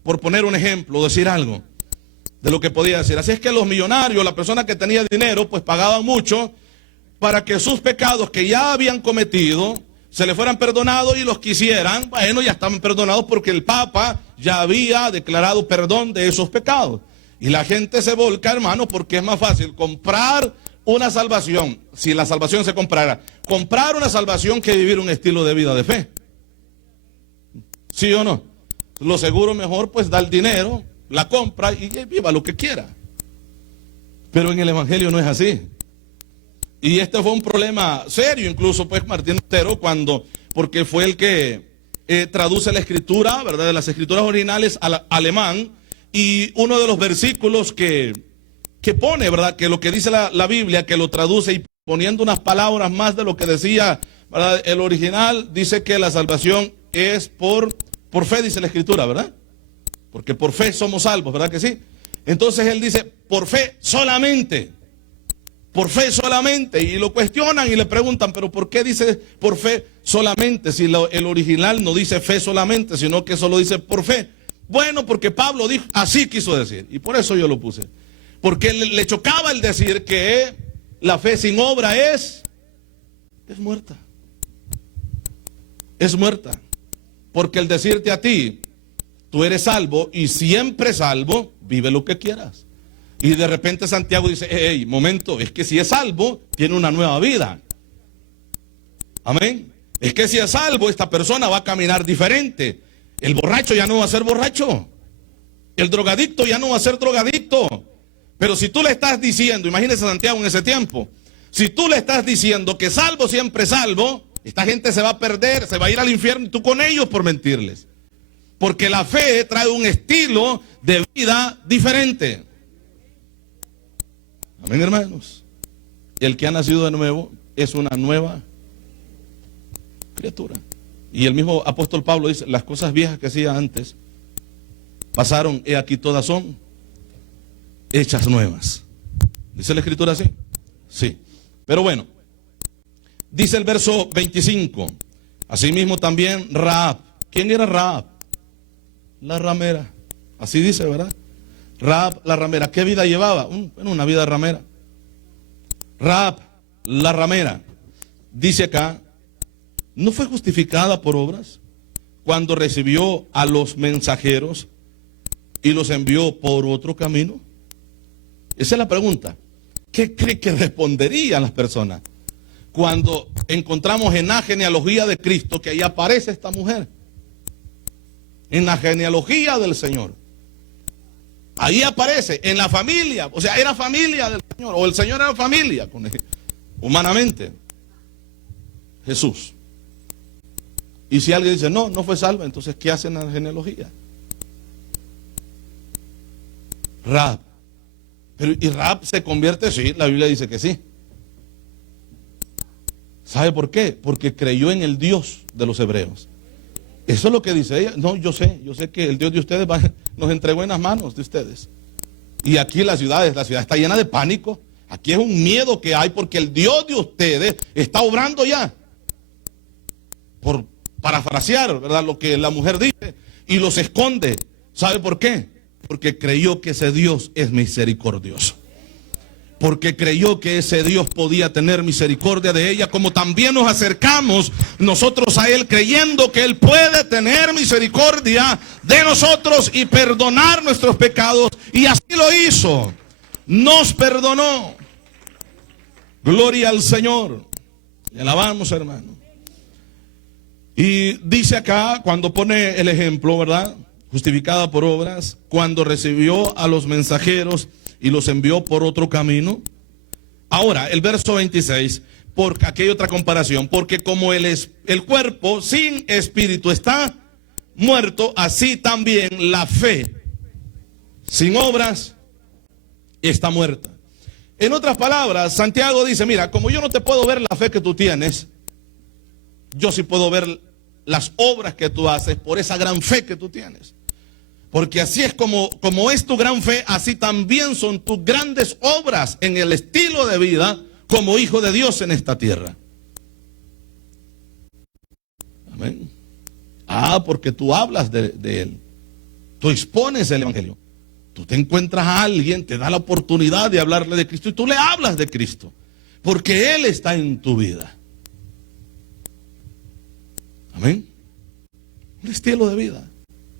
Por poner un ejemplo, decir algo de lo que podía decir. Así es que los millonarios, la persona que tenía dinero, pues pagaban mucho para que sus pecados que ya habían cometido se le fueran perdonados, y los que hicieran, bueno, ya estaban perdonados porque el Papa ya había declarado perdón de esos pecados. Y la gente se volca, hermano, porque es más fácil comprar una salvación, si la salvación se comprara, comprar una salvación que vivir un estilo de vida de fe. ¿Sí o no? Lo seguro mejor, pues da el dinero, la compra y viva lo que quiera. Pero en el Evangelio no es así. Y este fue un problema serio, incluso pues Martín Lutero, porque fue el que traduce la escritura, ¿verdad?, de las escrituras originales al alemán. Y uno de los versículos que pone, ¿verdad?, que lo que dice la Biblia, que lo traduce y poniendo unas palabras más de lo que decía, ¿verdad?, el original, dice que la salvación es por fe, dice la escritura, ¿verdad? Porque por fe somos salvos, ¿verdad que sí? Entonces él dice, por fe solamente. Por fe solamente. Y lo cuestionan y le preguntan, pero ¿por qué dice por fe solamente? Si el original no dice fe solamente, sino que solo dice por fe. Bueno, porque Pablo dijo, así quiso decir. Y por eso yo lo puse. Porque le chocaba el decir que la fe sin obra es muerta. Es muerta. Porque el decirte a ti, tú eres salvo y siempre salvo, vive lo que quieras. Y de repente Santiago dice, hey, momento, es que si es salvo, tiene una nueva vida. Amén. Es que si es salvo, esta persona va a caminar diferente. El borracho ya no va a ser borracho. El drogadicto ya no va a ser drogadicto. Pero si tú le estás diciendo, imagínese Santiago en ese tiempo, si tú le estás diciendo que salvo siempre salvo, esta gente se va a perder, se va a ir al infierno y tú con ellos por mentirles. Porque la fe trae un estilo de vida diferente. Amén, hermanos. Y el que ha nacido de nuevo es una nueva criatura. Y el mismo apóstol Pablo dice, las cosas viejas que hacía antes pasaron, he aquí todas son hechas nuevas. ¿Dice la escritura así? Sí. Pero bueno, dice el verso 25, asimismo también Rahab. ¿Quién era Rahab? la ramera. Así dice, ¿verdad? Rahab la ramera. ¿Qué vida llevaba? Una vida ramera. Rahab la ramera. Dice acá, ¿no fue justificada por obras cuando recibió a los mensajeros y los envió por otro camino? Esa es la pregunta. ¿Qué cree que responderían las personas cuando encontramos en la genealogía de Cristo que ahí aparece esta mujer? En la genealogía del Señor. Ahí aparece, en la familia. O sea, era familia del Señor. O el Señor era familia con él, humanamente. Jesús. Y si alguien dice, no fue salva, entonces ¿qué hacen en la genealogía? Rahab. Pero, ¿y Rahab se convierte? Sí, la Biblia dice que sí. ¿Sabe por qué? Porque creyó en el Dios de los hebreos. Eso es lo que dice ella. No, yo sé que el Dios de ustedes nos entregó en las manos de ustedes. Y aquí la ciudad está llena de pánico. Aquí es un miedo que hay porque el Dios de ustedes está obrando ya. Por parafrasear, ¿verdad? Lo que la mujer dice. Y los esconde. ¿Sabe por qué? Porque creyó que ese Dios es misericordioso. Porque creyó que ese Dios podía tener misericordia de ella, como también nos acercamos nosotros a Él creyendo que Él puede tener misericordia de nosotros y perdonar nuestros pecados. Y así lo hizo. Nos perdonó. Gloria al Señor. Le alabamos, hermano. Y dice acá, cuando pone el ejemplo, ¿verdad? Justificada por obras, cuando recibió a los mensajeros y los envió por otro camino. Ahora, el verso 26, porque aquí hay otra comparación, porque como el cuerpo sin espíritu está muerto, así también la fe sin obras está muerta. En otras palabras, Santiago dice, mira, como yo no te puedo ver la fe que tú tienes, yo sí puedo ver las obras que tú haces por esa gran fe que tú tienes. Porque así es como es tu gran fe, así también son tus grandes obras en el estilo de vida como hijo de Dios en esta tierra. Amén. Porque tú hablas de Él. Tú expones el Evangelio. Tú te encuentras a alguien, te da la oportunidad de hablarle de Cristo y tú le hablas de Cristo. Porque Él está en tu vida. Amén. Un estilo de vida.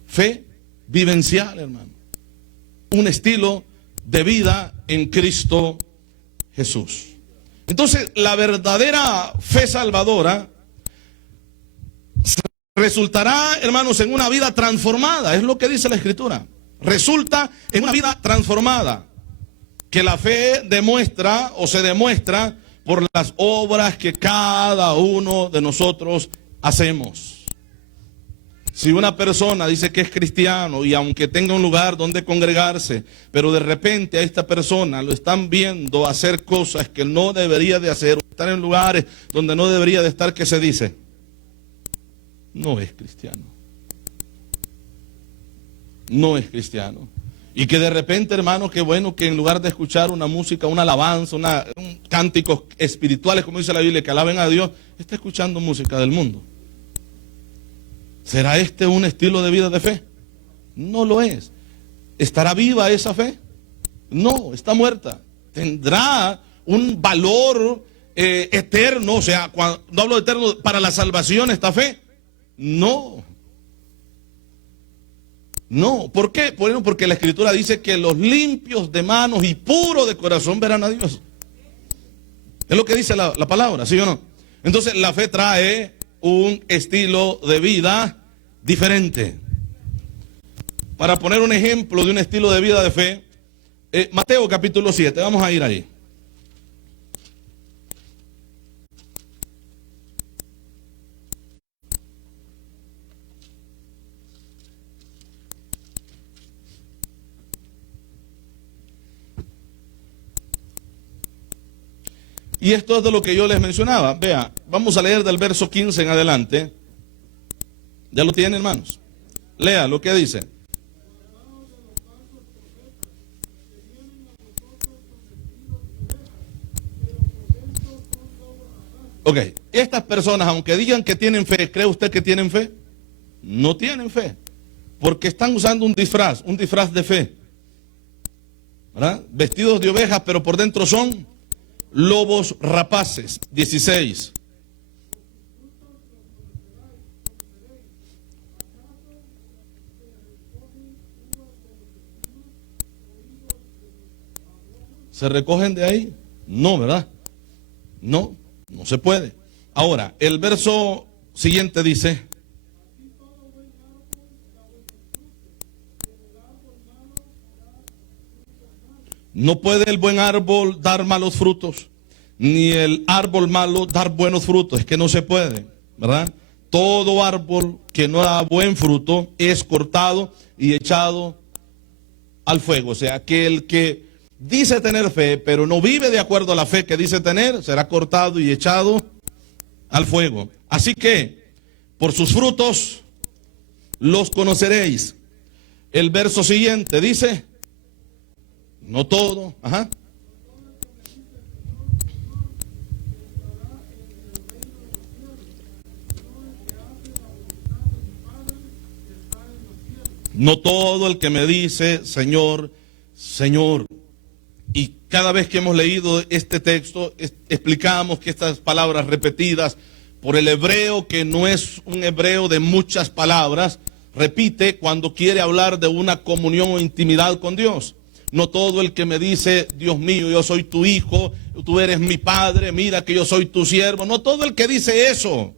Fe vivencial, hermano. Un estilo de vida en Cristo Jesús. Entonces, la verdadera fe salvadora resultará, hermanos, en una vida transformada. Es lo que dice la Escritura. Resulta en una vida transformada. Que la fe demuestra o se demuestra por las obras que cada uno de nosotros hacemos. Si una persona dice que es cristiano y aunque tenga un lugar donde congregarse, pero de repente a esta persona lo están viendo hacer cosas que no debería de hacer, o estar en lugares donde no debería de estar, ¿qué se dice? No es cristiano. No es cristiano. Y que de repente, hermano, qué bueno que en lugar de escuchar una música, una alabanza, cánticos espirituales, como dice la Biblia, que alaben a Dios, está escuchando música del mundo. ¿Será este un estilo de vida de fe? No lo es. ¿Estará viva esa fe? No, está muerta. ¿Tendrá un valor eterno? O sea, cuando hablo de eterno, para la salvación esta fe. No. No. ¿Por qué? Bueno, porque la Escritura dice que los limpios de manos y puros de corazón verán a Dios. Es lo que dice la palabra, ¿sí o no? Entonces la fe trae un estilo de vida diferente. Para poner un ejemplo de un estilo de vida de fe, Mateo capítulo 7, vamos a ir ahí. Y esto es de lo que yo les mencionaba. Vea, vamos a leer del verso 15 en adelante. ¿Ya lo tienen, hermanos? Lea lo que dice. Ok, estas personas, aunque digan que tienen fe, ¿cree usted que tienen fe? No tienen fe. Porque están usando un disfraz de fe, ¿verdad? Vestidos de ovejas, pero por dentro son lobos rapaces. 16. ¿Se recogen de ahí? No, ¿verdad? No, no se puede. Ahora, el verso siguiente dice: no puede el buen árbol dar malos frutos, ni el árbol malo dar buenos frutos. Es que no se puede, ¿verdad? Todo árbol que no da buen fruto es cortado y echado al fuego. O sea, que el que dice tener fe, pero no vive de acuerdo a la fe que dice tener, será cortado y echado al fuego. Así que, por sus frutos los conoceréis. El verso siguiente dice: no todo, no todo el que me dice Señor, Señor. Y cada vez que hemos leído este texto, explicamos que estas palabras repetidas por el hebreo, que no es un hebreo de muchas palabras, repite cuando quiere hablar de una comunión o intimidad con Dios. No todo el que me dice, Dios mío, yo soy tu hijo, tú eres mi padre, mira que yo soy tu siervo. No todo el que dice eso.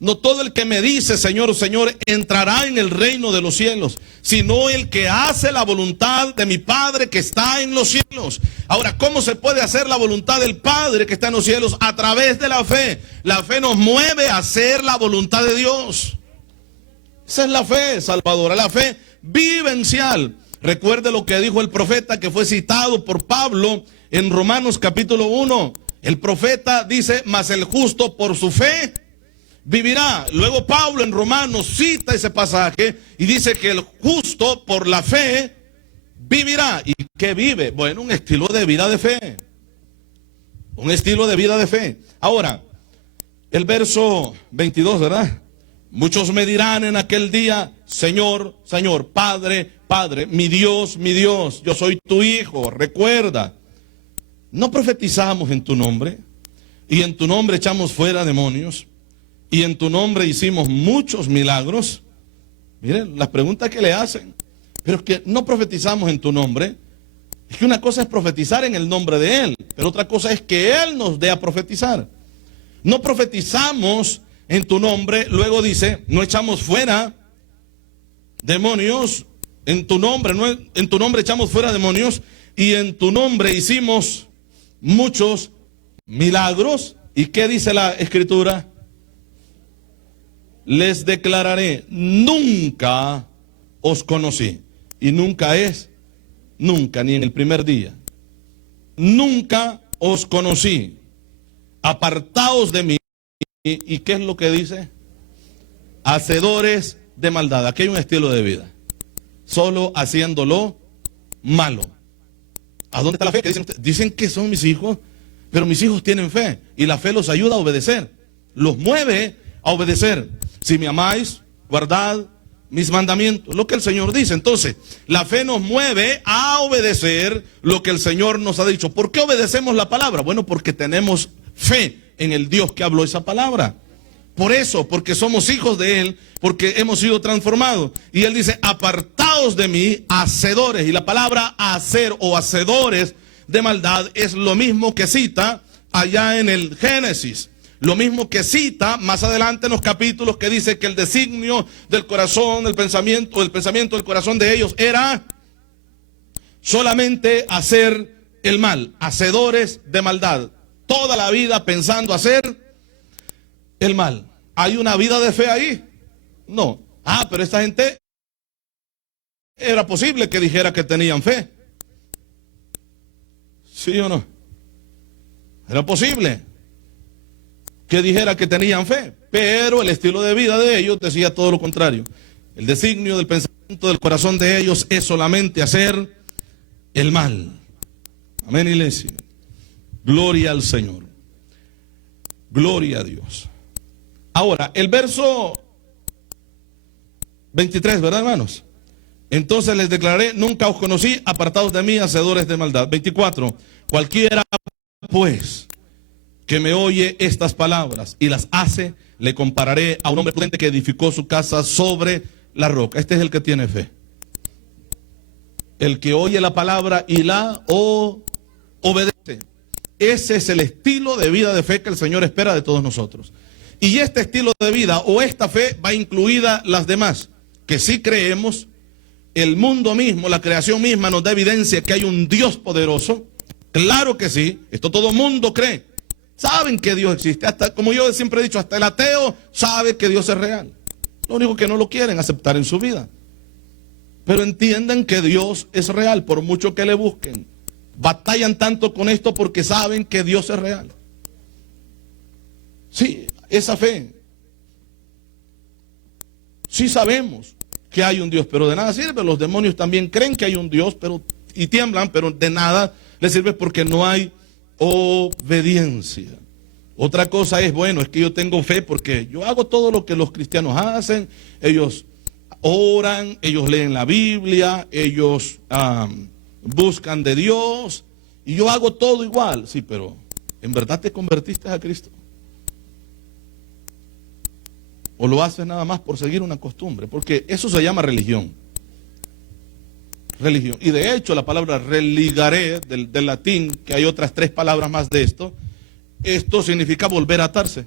No todo el que me dice Señor, Señor entrará en el reino de los cielos, sino el que hace la voluntad de mi Padre que está en los cielos. Ahora, ¿cómo se puede hacer la voluntad del Padre que está en los cielos? A través de la fe. La fe nos mueve a hacer la voluntad de Dios. Esa es la fe salvadora, la fe vivencial. Recuerde lo que dijo el profeta que fue citado por Pablo en Romanos capítulo 1. El profeta dice: mas el justo por su fe vivirá. Luego Pablo en Romanos cita ese pasaje y dice que el justo por la fe vivirá. ¿Y qué vive? Bueno, un estilo de vida de fe. Un estilo de vida de fe. Ahora, el verso 22, ¿verdad? Muchos me dirán en aquel día: Señor, Señor, Padre, Padre, mi Dios, yo soy tu hijo. Recuerda, no profetizamos en tu nombre, y en tu nombre echamos fuera demonios, y en tu nombre hicimos muchos milagros. Miren las preguntas que le hacen. Pero es que no profetizamos en tu nombre. Es que una cosa es profetizar en el nombre de Él, pero otra cosa es que Él nos dé a profetizar. No profetizamos en tu nombre, luego dice, no echamos fuera demonios, en tu nombre, no, en tu nombre echamos fuera demonios, y en tu nombre hicimos muchos milagros. ¿Y qué dice la Escritura? Les declararé, nunca os conocí. Y nunca es nunca, ni en el primer día. Nunca os conocí. Apartaos de mí. ¿Y qué es lo que dice? Hacedores de maldad. Aquí hay un estilo de vida. Solo haciéndolo malo. ¿A dónde está la fe? ¿Qué dicen ustedes? Dicen que son mis hijos, pero mis hijos tienen fe. Y la fe los ayuda a obedecer. Los mueve a obedecer. Si me amáis, guardad mis mandamientos. Lo que el Señor dice. Entonces, la fe nos mueve a obedecer lo que el Señor nos ha dicho. ¿Por qué obedecemos la palabra? Bueno, porque tenemos fe en el Dios que habló esa palabra. Por eso, porque somos hijos de Él, porque hemos sido transformados. Y Él dice, apartaos de mí, hacedores. Y la palabra hacer o hacedores de maldad es lo mismo que cita allá en el Génesis. Lo mismo que cita más adelante en los capítulos, que dice que el designio del corazón, el pensamiento del corazón de ellos era solamente hacer el mal, hacedores de maldad. Toda la vida pensando hacer el mal. ¿Hay una vida de fe ahí? No. Pero esta gente, era posible que dijera que tenían fe. ¿Sí o no? Era posible que dijera que tenían fe, pero el estilo de vida de ellos decía todo lo contrario. El designio del pensamiento del corazón de ellos es solamente hacer el mal. Amén, iglesia. Gloria al Señor. Gloria a Dios. Ahora, el verso 23, ¿verdad, hermanos? Entonces les declaré, nunca os conocí, apartados de mí, hacedores de maldad. 24, cualquiera pues que me oye estas palabras y las hace, le compararé a un hombre prudente que edificó su casa sobre la roca. Este es el que tiene fe. El que oye la palabra y la obedece. Ese es el estilo de vida de fe que el Señor espera de todos nosotros. Y este estilo de vida o esta fe va incluida las demás, que sí creemos. El mundo mismo, la creación misma nos da evidencia que hay un Dios poderoso. Claro que sí, esto todo mundo cree. Saben que Dios existe. Hasta, como yo siempre he dicho, hasta el ateo sabe que Dios es real. Lo único que no lo quieren aceptar en su vida. Pero entiendan que Dios es real, por mucho que le busquen. Batallan tanto con esto porque saben que Dios es real. Sí, esa fe. Sí sabemos que hay un Dios, pero de nada sirve. Los demonios también creen que hay un Dios, y tiemblan, pero de nada les sirve porque no hay obediencia. Otra cosa es, bueno, es que yo tengo fe porque yo hago todo lo que los cristianos hacen. Ellos oran, ellos leen la Biblia, ellos buscan de Dios, y yo hago todo igual. Sí, pero ¿en verdad te convertiste a Cristo? ¿O lo haces nada más por seguir una costumbre? Porque eso se llama religión. Religión. Y de hecho la palabra religare, del latín, que hay otras 3 palabras más de esto significa volver a atarse.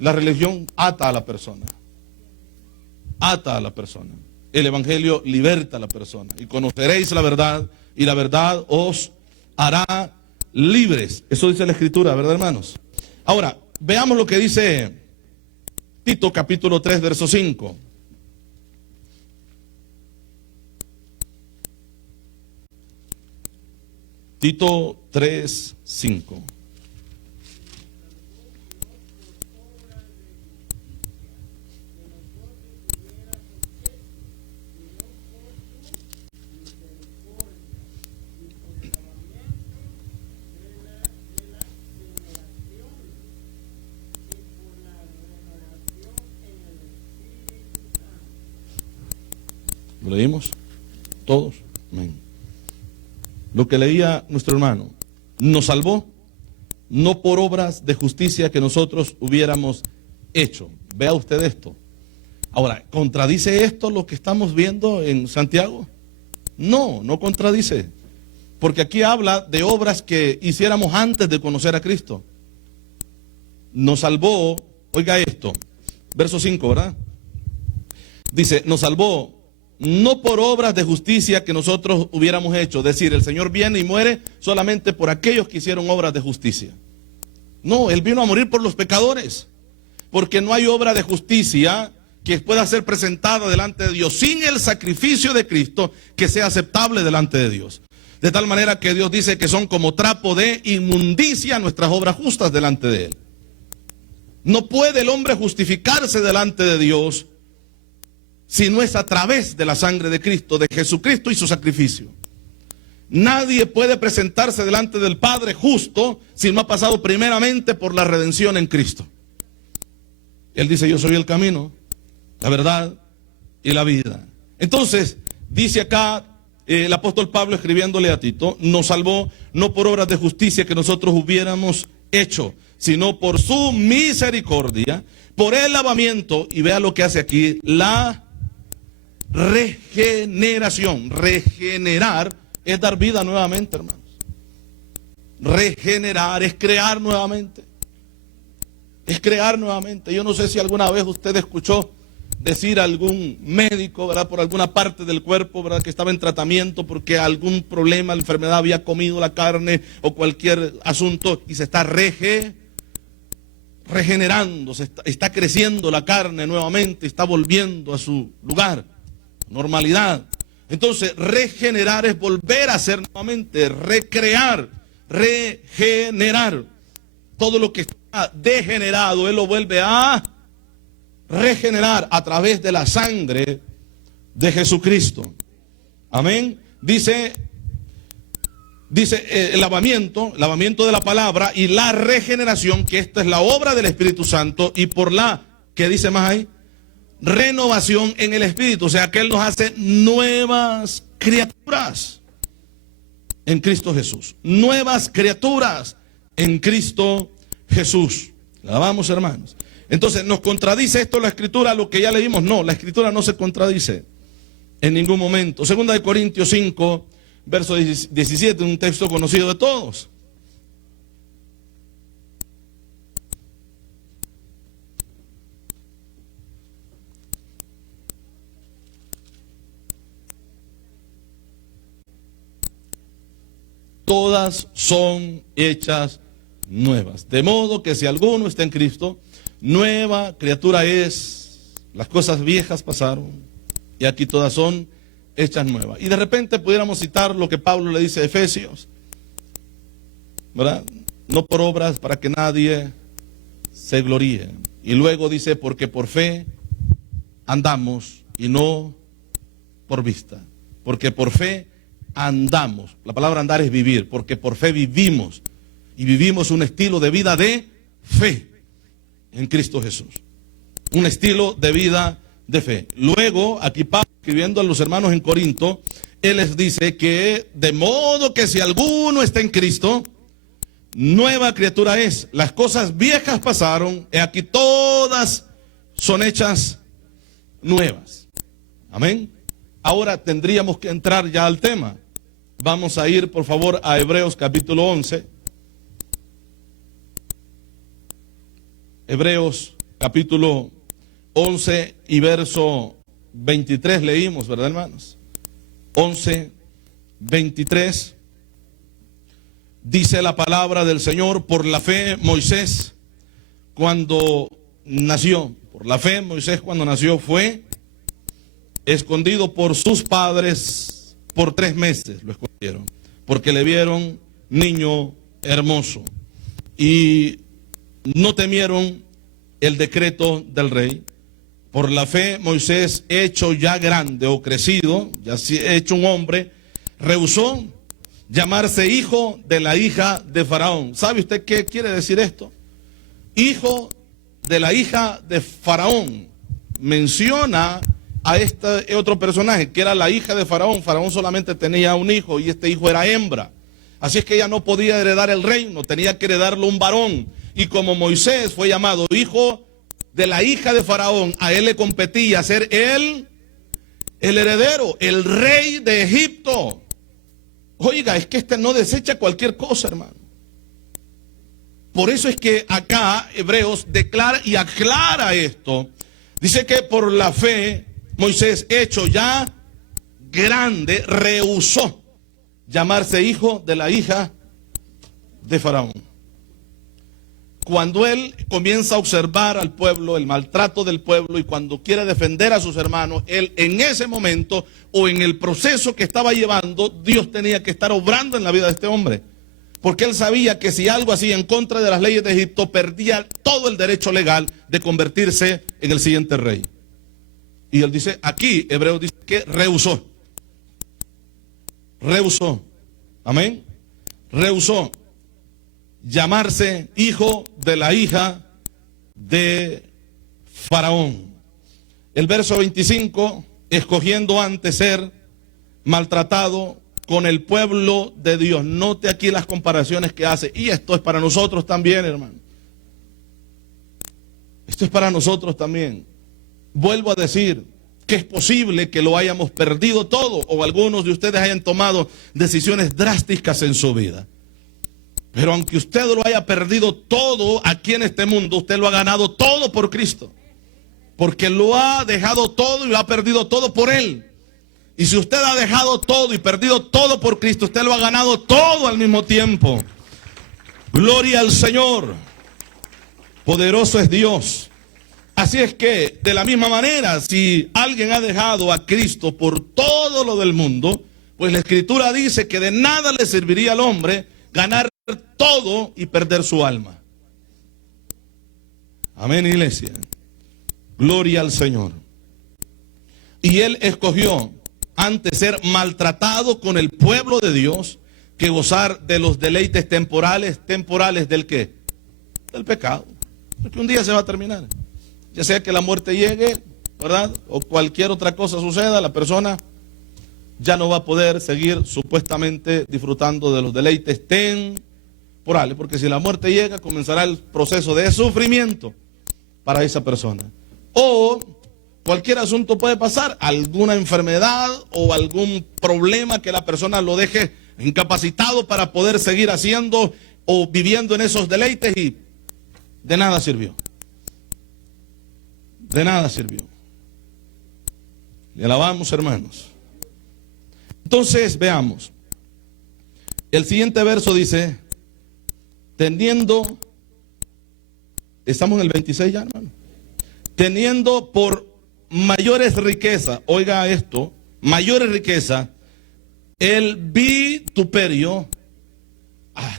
La religión ata a la persona. Ata a la persona. El evangelio liberta a la persona. Y conoceréis la verdad, y la verdad os hará libres. Eso dice la Escritura, ¿verdad, hermanos? Ahora, veamos lo que dice Tito capítulo 3, verso 5. Tito 3, 5. ¿Lo leímos? ¿Todos? Amén. Lo que leía nuestro hermano, nos salvó no por obras de justicia que nosotros hubiéramos hecho. Vea usted esto. Ahora, ¿contradice esto lo que estamos viendo en Santiago? No, no contradice. Porque aquí habla de obras que hiciéramos antes de conocer a Cristo. Nos salvó, oiga esto, verso 5, ¿verdad? Dice, nos salvó no por obras de justicia que nosotros hubiéramos hecho. Es decir, el Señor viene y muere solamente por aquellos que hicieron obras de justicia. No, Él vino a morir por los pecadores. Porque no hay obra de justicia que pueda ser presentada delante de Dios sin el sacrificio de Cristo que sea aceptable delante de Dios. De tal manera que Dios dice que son como trapo de inmundicia nuestras obras justas delante de Él. No puede el hombre justificarse delante de Dios si no es a través de la sangre de Cristo, de Jesucristo y su sacrificio. Nadie puede presentarse delante del Padre justo si no ha pasado primeramente por la redención en Cristo. Él dice, yo soy el camino, la verdad y la vida. Entonces, dice acá el apóstol Pablo escribiéndole a Tito, nos salvó no por obras de justicia que nosotros hubiéramos hecho, sino por su misericordia, por el lavamiento, y vea lo que hace aquí, la regeneración. Regenerar es dar vida nuevamente, hermanos. Regenerar es crear nuevamente. Es crear nuevamente. Yo no sé si alguna vez usted escuchó decir a algún médico, ¿verdad?, por alguna parte del cuerpo, ¿verdad?, que estaba en tratamiento porque algún problema, la enfermedad había comido la carne o cualquier asunto y se está regenerando, está creciendo la carne nuevamente, está volviendo a su lugar, normalidad. Entonces, regenerar es volver a ser nuevamente, recrear, regenerar. Todo lo que está degenerado, Él lo vuelve a regenerar a través de la sangre de Jesucristo. Amén. Dice el lavamiento de la palabra y la regeneración, que esta es la obra del Espíritu Santo, y por la, ¿qué dice más ahí? renovación en el espíritu, o sea que Él nos hace nuevas criaturas en Cristo Jesús. Nuevas criaturas en Cristo Jesús. La alabamos, hermanos. Entonces, ¿nos contradice esto la Escritura, lo que ya leímos? No, la Escritura no se contradice en ningún momento. Segunda de Corintios 5, verso 17, un texto conocido de todos. Todas son hechas nuevas. De modo que si alguno está en Cristo, nueva criatura es. Las cosas viejas pasaron y aquí todas son hechas nuevas. Y de repente pudiéramos citar lo que Pablo le dice a Efesios, ¿verdad? No por obras para que nadie se gloríe. Y luego dice, porque por fe andamos y no por vista. Porque por fe andamos. La palabra andar es vivir, porque por fe vivimos. Y vivimos un estilo de vida de fe en Cristo Jesús. Un estilo de vida de fe. Luego, aquí Pablo, escribiendo a los hermanos en Corinto, él les dice que de modo que si alguno está en Cristo, nueva criatura es. Las cosas viejas pasaron, y aquí todas son hechas nuevas. Amén. Ahora tendríamos que entrar ya al tema. Vamos a ir, por favor, a Hebreos capítulo 11. Hebreos capítulo 11 y verso 23 leímos, ¿verdad, hermanos? 11, 23. Dice la palabra del Señor, por la fe Moisés cuando nació, fue escondido por sus padres por 3 meses, lo escondieron, porque le vieron niño hermoso y no temieron el decreto del rey. Por la fe Moisés, hecho ya grande o crecido, ya hecho un hombre, rehusó llamarse hijo de la hija de Faraón. ¿Sabe usted qué quiere decir esto? Hijo de la hija de Faraón. Menciona a este otro personaje que era la hija de Faraón. Faraón solamente tenía un hijo y este hijo era hembra. Así es que ella no podía heredar el reino, tenía que heredarlo un varón. Y como Moisés fue llamado hijo de la hija de Faraón, a él le competía ser el heredero, el rey de Egipto. Oiga, es que este no desecha cualquier cosa, hermano. Por eso es que acá Hebreos declara y aclara esto. Dice que por la fe Moisés, hecho ya grande, rehusó llamarse hijo de la hija de Faraón. Cuando él comienza a observar al pueblo, el maltrato del pueblo, y cuando quiere defender a sus hermanos, él en ese momento o en el proceso que estaba llevando, Dios tenía que estar obrando en la vida de este hombre. Porque él sabía que si algo hacía en contra de las leyes de Egipto, perdía todo el derecho legal de convertirse en el siguiente rey. Y él dice, aquí, Hebreos dice que rehusó. Rehusó. Amén. Rehusó llamarse hijo de la hija de Faraón. El verso 25, escogiendo antes ser maltratado con el pueblo de Dios. Note aquí las comparaciones que hace. Y esto es para nosotros también, hermano. Esto es para nosotros también. Vuelvo a decir que es posible que lo hayamos perdido todo, o algunos de ustedes hayan tomado decisiones drásticas en su vida. Pero aunque usted lo haya perdido todo aquí en este mundo, usted lo ha ganado todo por Cristo. Porque lo ha dejado todo y lo ha perdido todo por Él. Y si usted ha dejado todo y perdido todo por Cristo, usted lo ha ganado todo al mismo tiempo. Gloria al Señor. Poderoso es Dios. Así es que, de la misma manera, si alguien ha dejado a Cristo por todo lo del mundo, pues la Escritura dice que de nada le serviría al hombre ganar todo y perder su alma. Amén, iglesia. Gloria al Señor. Y él escogió antes ser maltratado con el pueblo de Dios que gozar de los deleites temporales. ¿Temporales del qué? Del pecado. Porque un día se va a terminar. Ya sea que la muerte llegue ¿verdad? O cualquier otra cosa suceda, la persona ya no va a poder seguir supuestamente disfrutando de los deleites temporales, porque si la muerte llega, comenzará el proceso de sufrimiento para esa persona. O cualquier asunto puede pasar, alguna enfermedad o algún problema que la persona lo deje incapacitado para poder seguir haciendo o viviendo en esos deleites, y de nada sirvió. De nada sirvió. Le alabamos, hermanos. Entonces, veamos. El siguiente verso dice, teniendo, estamos en el 26 ya, hermano. Teniendo por mayores riquezas, oiga esto, mayores riquezas, el vituperio.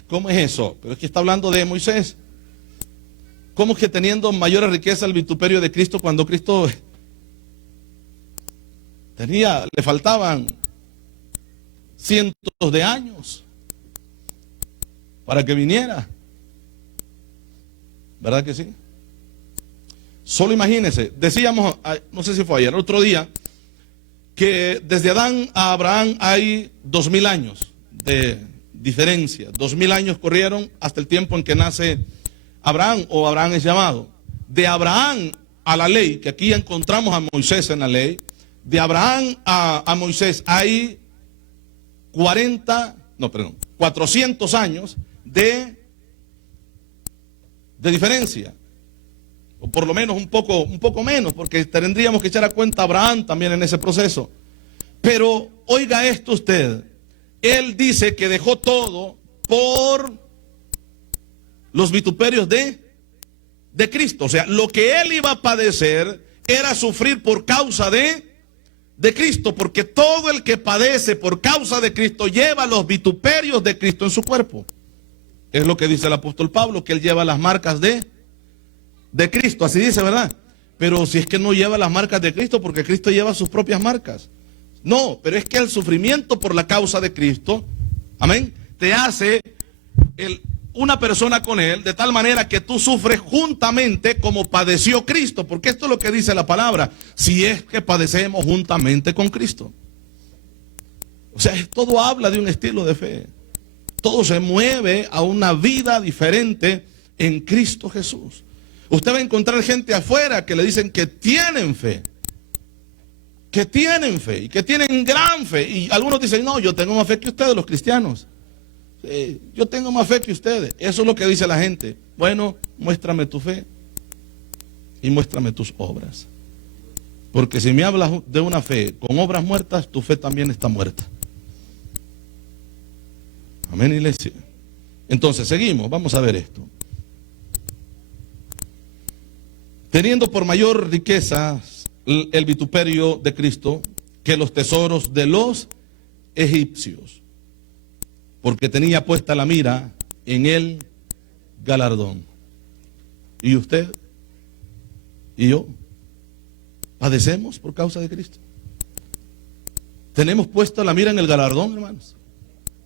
¿Cómo es eso? Pero es que está hablando de Moisés. ¿Cómo es que teniendo mayores riquezas el vituperio de Cristo, cuando Cristo le faltaban cientos de años para que viniera? ¿Verdad que sí? Solo imagínense, decíamos, no sé si fue ayer, otro día, que desde Adán a Abraham hay 2000 años de diferencia. 2000 años corrieron hasta el tiempo en que nace Abraham, o Abraham es llamado. De Abraham a la ley, que aquí encontramos a Moisés en la ley, de Abraham a Moisés hay 400 años de diferencia. O por lo menos un poco menos, porque tendríamos que echar a cuenta a Abraham también en ese proceso. Pero oiga esto usted, él dice que dejó todo por los vituperios de Cristo. O sea, lo que él iba a padecer era sufrir por causa de Cristo, porque todo el que padece por causa de Cristo lleva los vituperios de Cristo en su cuerpo. Es lo que dice el apóstol Pablo, que él lleva las marcas de Cristo, así dice, ¿verdad? Pero si es que no lleva las marcas de Cristo, porque Cristo lleva sus propias marcas. No, pero es que el sufrimiento por la causa de Cristo, amén, te hace una persona con él, de tal manera que tú sufres juntamente como padeció Cristo, porque esto es lo que dice la palabra, si es que padecemos juntamente con Cristo. O sea, todo habla de un estilo de fe. Todo se mueve a una vida diferente en Cristo Jesús. Usted va a encontrar gente afuera que le dicen que tienen fe, y que tienen gran fe. Y algunos dicen, no, yo tengo más fe que ustedes, los cristianos. Sí, yo tengo más fe que ustedes. Eso es lo que dice la gente. Bueno, muéstrame tu fe y muéstrame tus obras. Porque si me hablas de una fe con obras muertas, tu fe también está muerta. Amén, iglesia. Entonces, seguimos, vamos a ver esto. Teniendo por mayor riqueza el vituperio de Cristo que los tesoros de los egipcios, porque tenía puesta la mira en el galardón. ¿Y usted y yo padecemos por causa de Cristo? ¿Tenemos puesta la mira en el galardón, hermanos?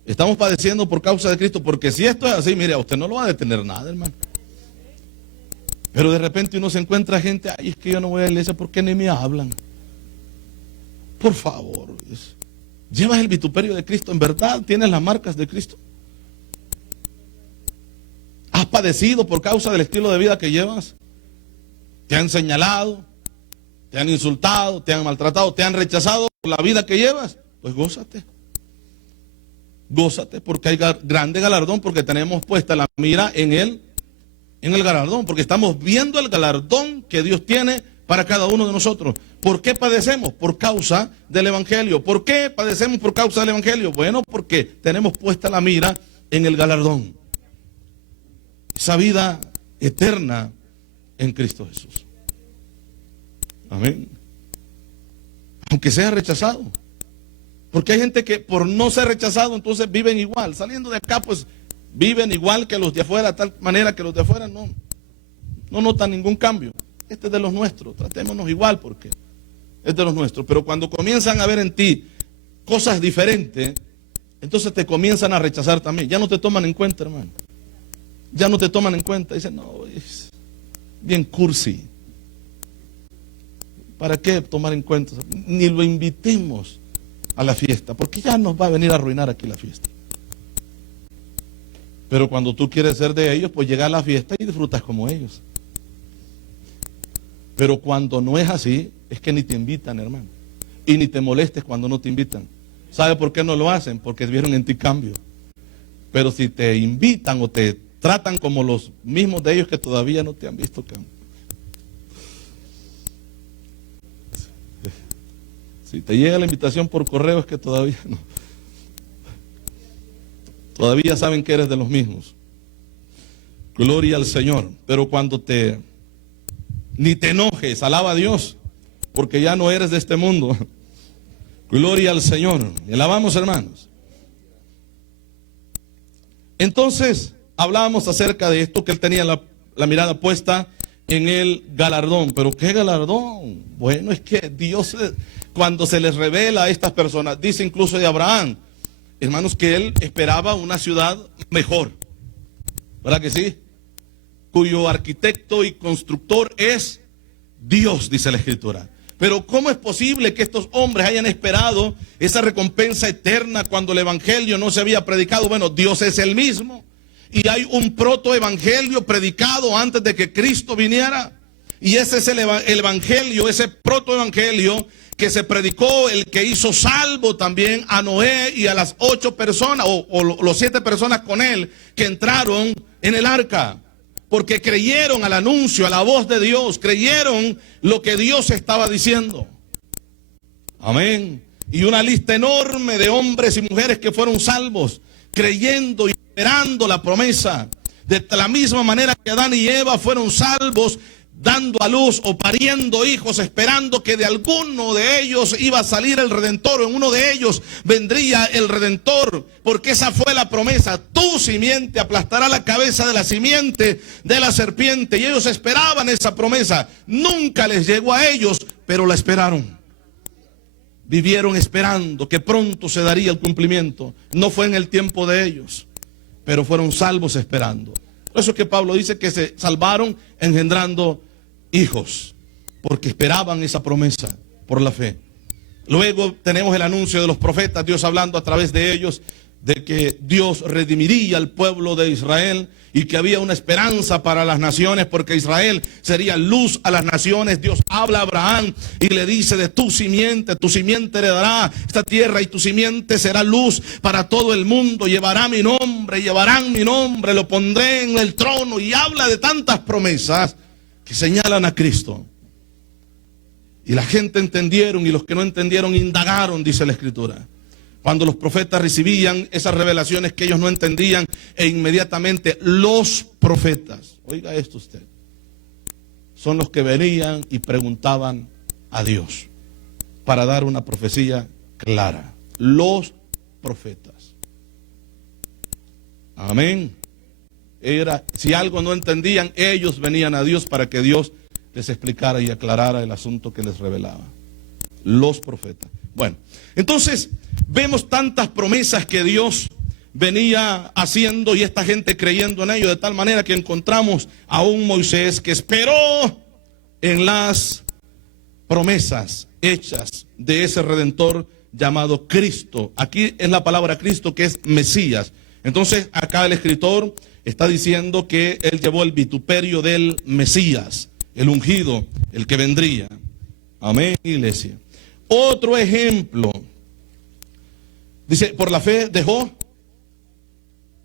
Estamos padeciendo por causa de Cristo, porque si esto es así, mire, a usted no lo va a detener nada, hermano. Pero de repente uno se encuentra gente, ay, es que yo no voy a la iglesia porque ni me hablan. Por favor, ¿llevas el vituperio de Cristo? ¿En verdad tienes las marcas de Cristo? ¿Has padecido por causa del estilo de vida que llevas? ¿Te han señalado? ¿Te han insultado? ¿Te han maltratado? ¿Te han rechazado por la vida que llevas? Pues gózate. Gózate, porque hay grande galardón, porque tenemos puesta la mira en el galardón, porque estamos viendo el galardón que Dios tiene para cada uno de nosotros. ¿Por qué padecemos? Por causa del Evangelio. ¿Por qué padecemos por causa del Evangelio? Bueno, porque tenemos puesta la mira en el galardón. Esa vida eterna en Cristo Jesús. Amén. Aunque sea rechazado. Porque hay gente que por no ser rechazado, entonces viven igual. Saliendo de acá, pues viven igual que los de afuera, de tal manera que los de afuera no notan ningún cambio. Este es de los nuestros, tratémonos igual porque es de los nuestros. Pero cuando comienzan a ver en ti cosas diferentes, entonces te comienzan a rechazar también. Ya no te toman en cuenta, hermano. Ya no te toman en cuenta. Dicen, no, es bien cursi. ¿para qué tomar en cuenta? Ni lo invitemos a la fiesta, porque ya nos va a venir a arruinar aquí la fiesta. Pero cuando tú quieres ser de ellos, pues llega a la fiesta y disfrutas como ellos. Pero cuando no es así, es que ni te invitan, hermano. Y ni te molestes cuando no te invitan. ¿Sabe por qué no lo hacen? Porque vieron en ti cambio. Pero si te invitan o te tratan como los mismos de ellos que todavía no te han visto cambio. Si te llega la invitación por correo es que todavía no. Todavía saben que eres de los mismos. Gloria al Señor. Pero cuando ni te enojes, alaba a Dios, porque ya no eres de este mundo. Gloria al Señor. Le alabamos, hermanos. Entonces, hablábamos acerca de esto, que él tenía la mirada puesta en el galardón. ¿Pero qué galardón? Bueno, es que Dios, cuando se les revela a estas personas, dice incluso de Abraham, hermanos, que él esperaba una ciudad mejor. ¿Verdad que sí? Cuyo arquitecto y constructor es Dios, dice la Escritura. Pero ¿cómo es posible que estos hombres hayan esperado esa recompensa eterna cuando el evangelio no se había predicado? Bueno, Dios es el mismo. Y hay un protoevangelio predicado antes de que Cristo viniera. Y ese es el evangelio, ese protoevangelio que se predicó, el que hizo salvo también a Noé y a las 8 personas, o los 7 personas con él, que entraron en el arca. Porque creyeron al anuncio, a la voz de Dios, creyeron lo que Dios estaba diciendo. Amén. Y una lista enorme de hombres y mujeres que fueron salvos, creyendo y esperando la promesa. De la misma manera que Adán y Eva fueron salvos, dando a luz o pariendo hijos, esperando que de alguno de ellos iba a salir el Redentor, o en uno de ellos vendría el Redentor, porque esa fue la promesa. Tu simiente aplastará la cabeza de la simiente de la serpiente. Y ellos esperaban esa promesa. Nunca les llegó a ellos, pero la esperaron. Vivieron esperando que pronto se daría el cumplimiento. No fue en el tiempo de ellos, pero fueron salvos esperando. Por eso es que Pablo dice que se salvaron engendrando hijos, porque esperaban esa promesa por la fe. Luego tenemos el anuncio de los profetas, Dios hablando a través de ellos, de que Dios redimiría al pueblo de Israel y que había una esperanza para las naciones, porque Israel sería luz a las naciones. Dios habla a Abraham y le dice: de tu simiente heredará esta tierra, y tu simiente será luz para todo el mundo. Llevarán mi nombre, lo pondré en el trono. Y habla de tantas promesas que señalan a Cristo. Y la gente entendieron, y los que no entendieron indagaron, dice la Escritura. Cuando los profetas recibían esas revelaciones que ellos no entendían, e inmediatamente los profetas, oiga esto usted, son los que venían y preguntaban a Dios para dar una profecía clara. Los profetas. Amén. Si algo no entendían, ellos venían a Dios para que Dios les explicara y aclarara el asunto que les revelaba. Los profetas. Bueno, entonces vemos tantas promesas que Dios venía haciendo y esta gente creyendo en ello, de tal manera que encontramos a un Moisés que esperó en las promesas hechas de ese Redentor llamado Cristo. Aquí es la palabra Cristo, que es Mesías. Entonces acá el escritor está diciendo que él llevó el vituperio del Mesías, el ungido, el que vendría. Amén, iglesia. Otro ejemplo, dice, por la fe dejó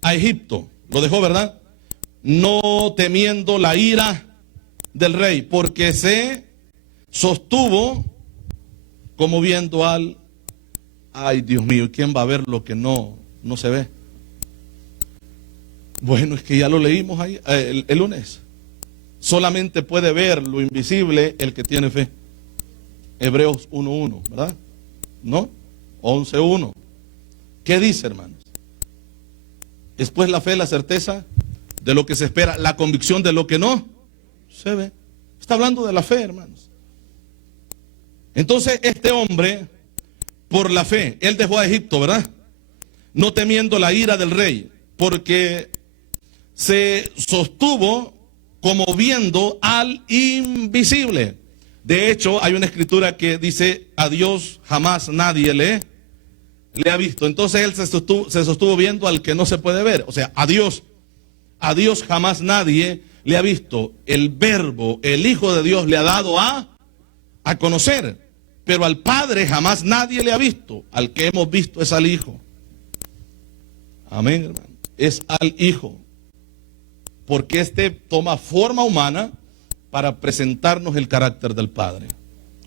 a Egipto, lo dejó, ¿verdad? No temiendo la ira del rey, porque se sostuvo como viendo ay Dios mío, ¿quién va a ver lo que no se ve? Bueno, es que ya lo leímos ahí el lunes. Solamente puede ver lo invisible el que tiene fe. Hebreos 1:1, ¿verdad? ¿No? 11:1. ¿Qué dice, hermanos? Después la fe, la certeza de lo que se espera, la convicción de lo que no se ve. Está hablando de la fe, hermanos. Entonces este hombre, por la fe, él dejó a Egipto, ¿verdad? No temiendo la ira del rey, porque se sostuvo como viendo al invisible. De hecho, hay una escritura que dice, a Dios jamás nadie le ha visto. Entonces él se sostuvo viendo al que no se puede ver. O sea, a Dios jamás nadie le ha visto. El Verbo, el Hijo de Dios, le ha dado a conocer. Pero al Padre jamás nadie le ha visto. Al que hemos visto es al Hijo. Amén, hermano. Es al Hijo. Porque éste toma forma humana para presentarnos el carácter del Padre.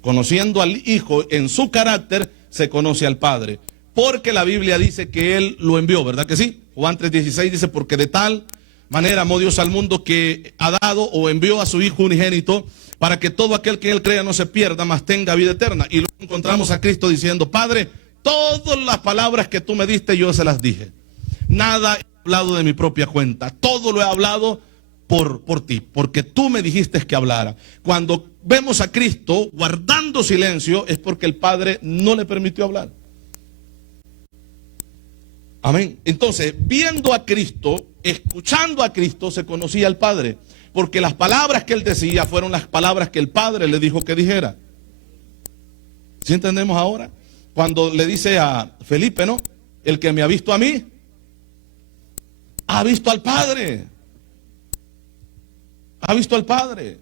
Conociendo al Hijo en su carácter, se conoce al Padre. Porque la Biblia dice que Él lo envió, ¿verdad que sí? Juan 3:16 dice, porque de tal manera amó Dios al mundo que ha dado o envió a su Hijo unigénito, para que todo aquel que en Él crea no se pierda, mas tenga vida eterna. Y luego encontramos a Cristo diciendo, Padre, todas las palabras que tú me diste, yo se las dije. Nada he hablado de mi propia cuenta, todo lo he hablado por ti, porque tú me dijiste que hablara. Cuando vemos a Cristo guardando silencio, es porque el Padre no le permitió hablar. Amén. Entonces, viendo a Cristo, escuchando a Cristo, se conocía al Padre, porque las palabras que él decía fueron las palabras que el Padre le dijo que dijera. ¿Sí entendemos ahora? Cuando le dice a Felipe, ¿no? El que me ha visto a mí, ha visto al Padre. Ha visto al Padre.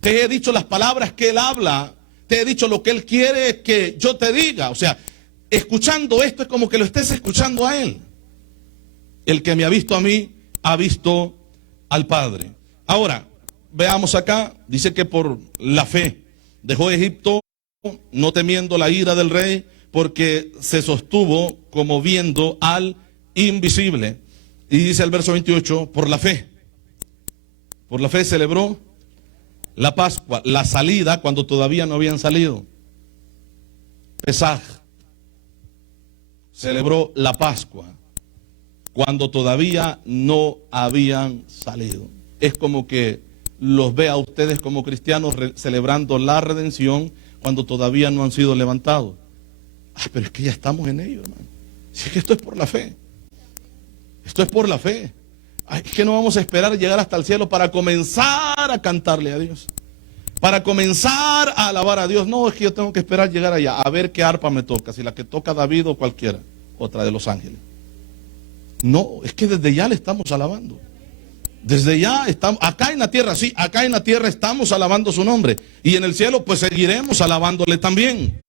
Te he dicho las palabras que Él habla. Te he dicho lo que Él quiere que yo te diga. O sea, escuchando esto es como que lo estés escuchando a Él. El que me ha visto a mí, ha visto al Padre. Ahora, veamos acá. Dice que por la fe dejó Egipto, no temiendo la ira del rey, porque se sostuvo como viendo al invisible. Y dice el verso 28, por la fe celebró la Pascua, la salida cuando todavía no habían salido. Pesaj. Celebró la Pascua cuando todavía no habían salido. Es como que los ve a ustedes como cristianos celebrando la redención cuando todavía no han sido levantados. Pero es que ya estamos en ello, hermano. Si es que esto es por la fe. Esto es por la fe. Es que no vamos a esperar llegar hasta el cielo para comenzar a cantarle a Dios. Para comenzar a alabar a Dios. No, es que yo tengo que esperar llegar allá a ver qué arpa me toca. Si la que toca David o cualquiera. Otra de los ángeles. No, es que desde ya le estamos alabando. Desde ya estamos, acá en la tierra, sí, acá en la tierra estamos alabando su nombre. Y en el cielo pues seguiremos alabándole también.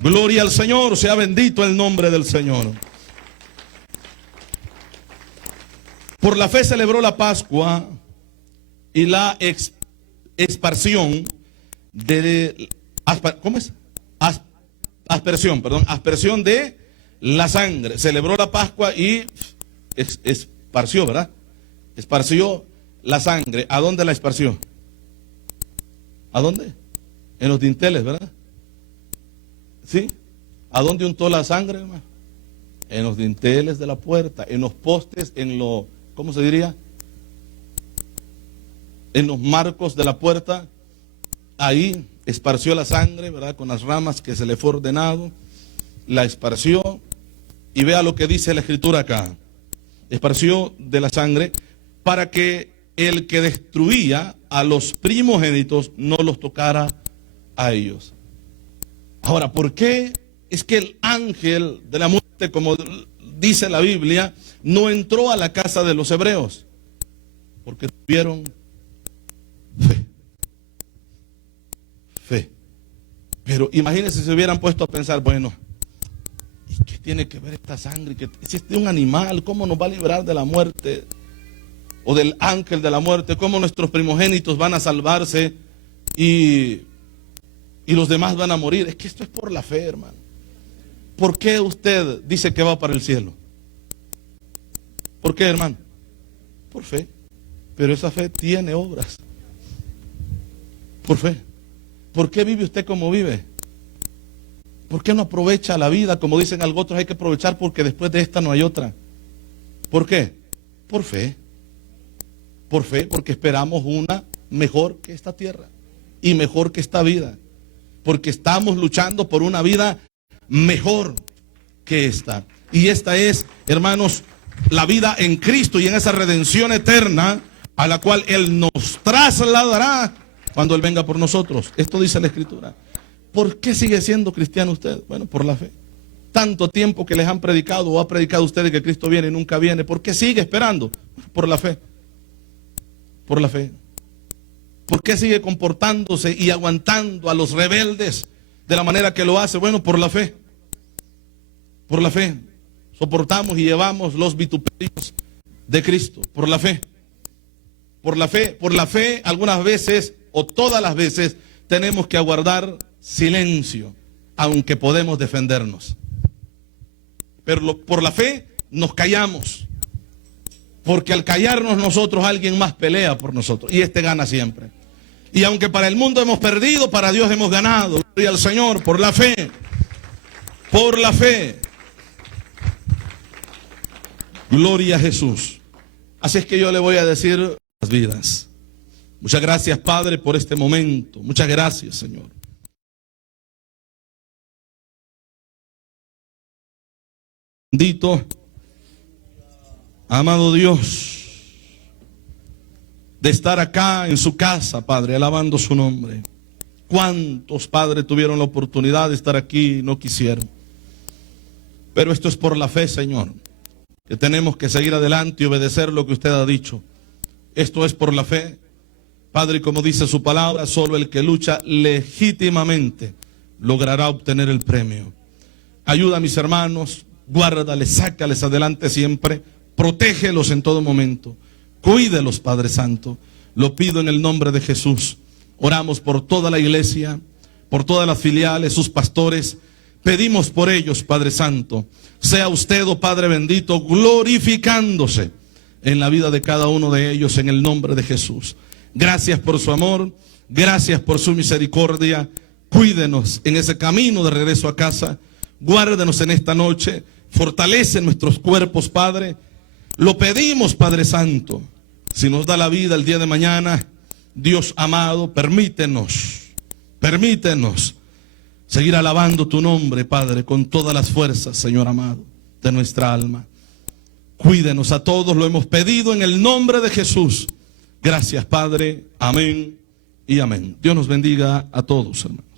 Gloria al Señor, sea bendito el nombre del Señor. Por la fe celebró la Pascua y la exparsión de, ¿cómo es? Aspersión de la sangre. Celebró la Pascua y esparció, ¿verdad? Esparció la sangre. ¿A dónde la esparció? ¿A dónde? En los dinteles, ¿verdad? ¿Sí? ¿A dónde untó la sangre, hermano? En los dinteles de la puerta, en los postes, en los, ¿cómo se diría? En los marcos de la puerta. Ahí esparció la sangre, ¿verdad? Con las ramas que se le fue ordenado. La esparció. Y vea lo que dice la escritura acá. Esparció de la sangre para que el que destruía a los primogénitos no los tocara a ellos. Ahora, ¿por qué es que el ángel de la muerte, como dice la Biblia, no entró a la casa de los hebreos? Porque tuvieron fe. Fe. Pero imagínense si se hubieran puesto a pensar, bueno, ¿y qué tiene que ver esta sangre? Si es de un animal, ¿cómo nos va a librar de la muerte? O del ángel de la muerte, ¿cómo nuestros primogénitos van a salvarse y los demás van a morir? Es que esto es por la fe, hermano. ¿Por qué usted dice que va para el cielo? ¿Por qué, hermano? Por fe. Pero esa fe tiene obras. Por fe. ¿Por qué vive usted como vive? ¿Por qué no aprovecha la vida? Como dicen algunos, hay que aprovechar porque después de esta no hay otra. ¿Por qué? Por fe. Por fe, porque esperamos una mejor que esta tierra y mejor que esta vida. Porque estamos luchando por una vida mejor que esta. Y esta es, hermanos, la vida en Cristo y en esa redención eterna a la cual Él nos trasladará cuando Él venga por nosotros. Esto dice la Escritura. ¿Por qué sigue siendo cristiano usted? Bueno, por la fe. Tanto tiempo que les han predicado o ha predicado ustedes que Cristo viene y nunca viene. ¿Por qué sigue esperando? Por la fe. Por la fe. ¿Por qué sigue comportándose y aguantando a los rebeldes de la manera que lo hace? Bueno, por la fe. Por la fe. Soportamos y llevamos los vituperios de Cristo. Por la fe. Por la fe. Por la fe, algunas veces o todas las veces tenemos que aguardar silencio, aunque podemos defendernos. Pero por la fe nos callamos. Porque al callarnos nosotros, alguien más pelea por nosotros. Y este gana siempre. Y aunque para el mundo hemos perdido, para Dios hemos ganado. Gloria al Señor, por la fe. Por la fe. Gloria a Jesús. Así es que yo le voy a decir las vidas. Muchas gracias, Padre, por este momento. Muchas gracias, Señor. Bendito, amado Dios, de estar acá en su casa, Padre, alabando su nombre. ¿Cuántos, Padre, tuvieron la oportunidad de estar aquí y no quisieron? Pero esto es por la fe, Señor, que tenemos que seguir adelante y obedecer lo que usted ha dicho. Esto es por la fe. Padre, como dice su palabra, solo el que lucha legítimamente logrará obtener el premio. Ayuda a mis hermanos, guárdales, sácales adelante siempre, protégelos en todo momento, cuídelos, Padre Santo. Lo pido en el nombre de Jesús. Oramos por toda la iglesia, por todas las filiales, sus pastores. Pedimos por ellos, Padre Santo. Sea usted, oh Padre bendito, glorificándose en la vida de cada uno de ellos en el nombre de Jesús. Gracias por su amor, gracias por su misericordia. Cuídenos en ese camino de regreso a casa. Guárdenos en esta noche. Fortalece nuestros cuerpos, Padre. Lo pedimos, Padre Santo. Si nos da la vida el día de mañana, Dios amado, permítenos seguir alabando tu nombre, Padre, con todas las fuerzas, Señor amado, de nuestra alma. Cuídenos a todos, lo hemos pedido en el nombre de Jesús. Gracias, Padre. Amén y amén. Dios nos bendiga a todos, hermanos.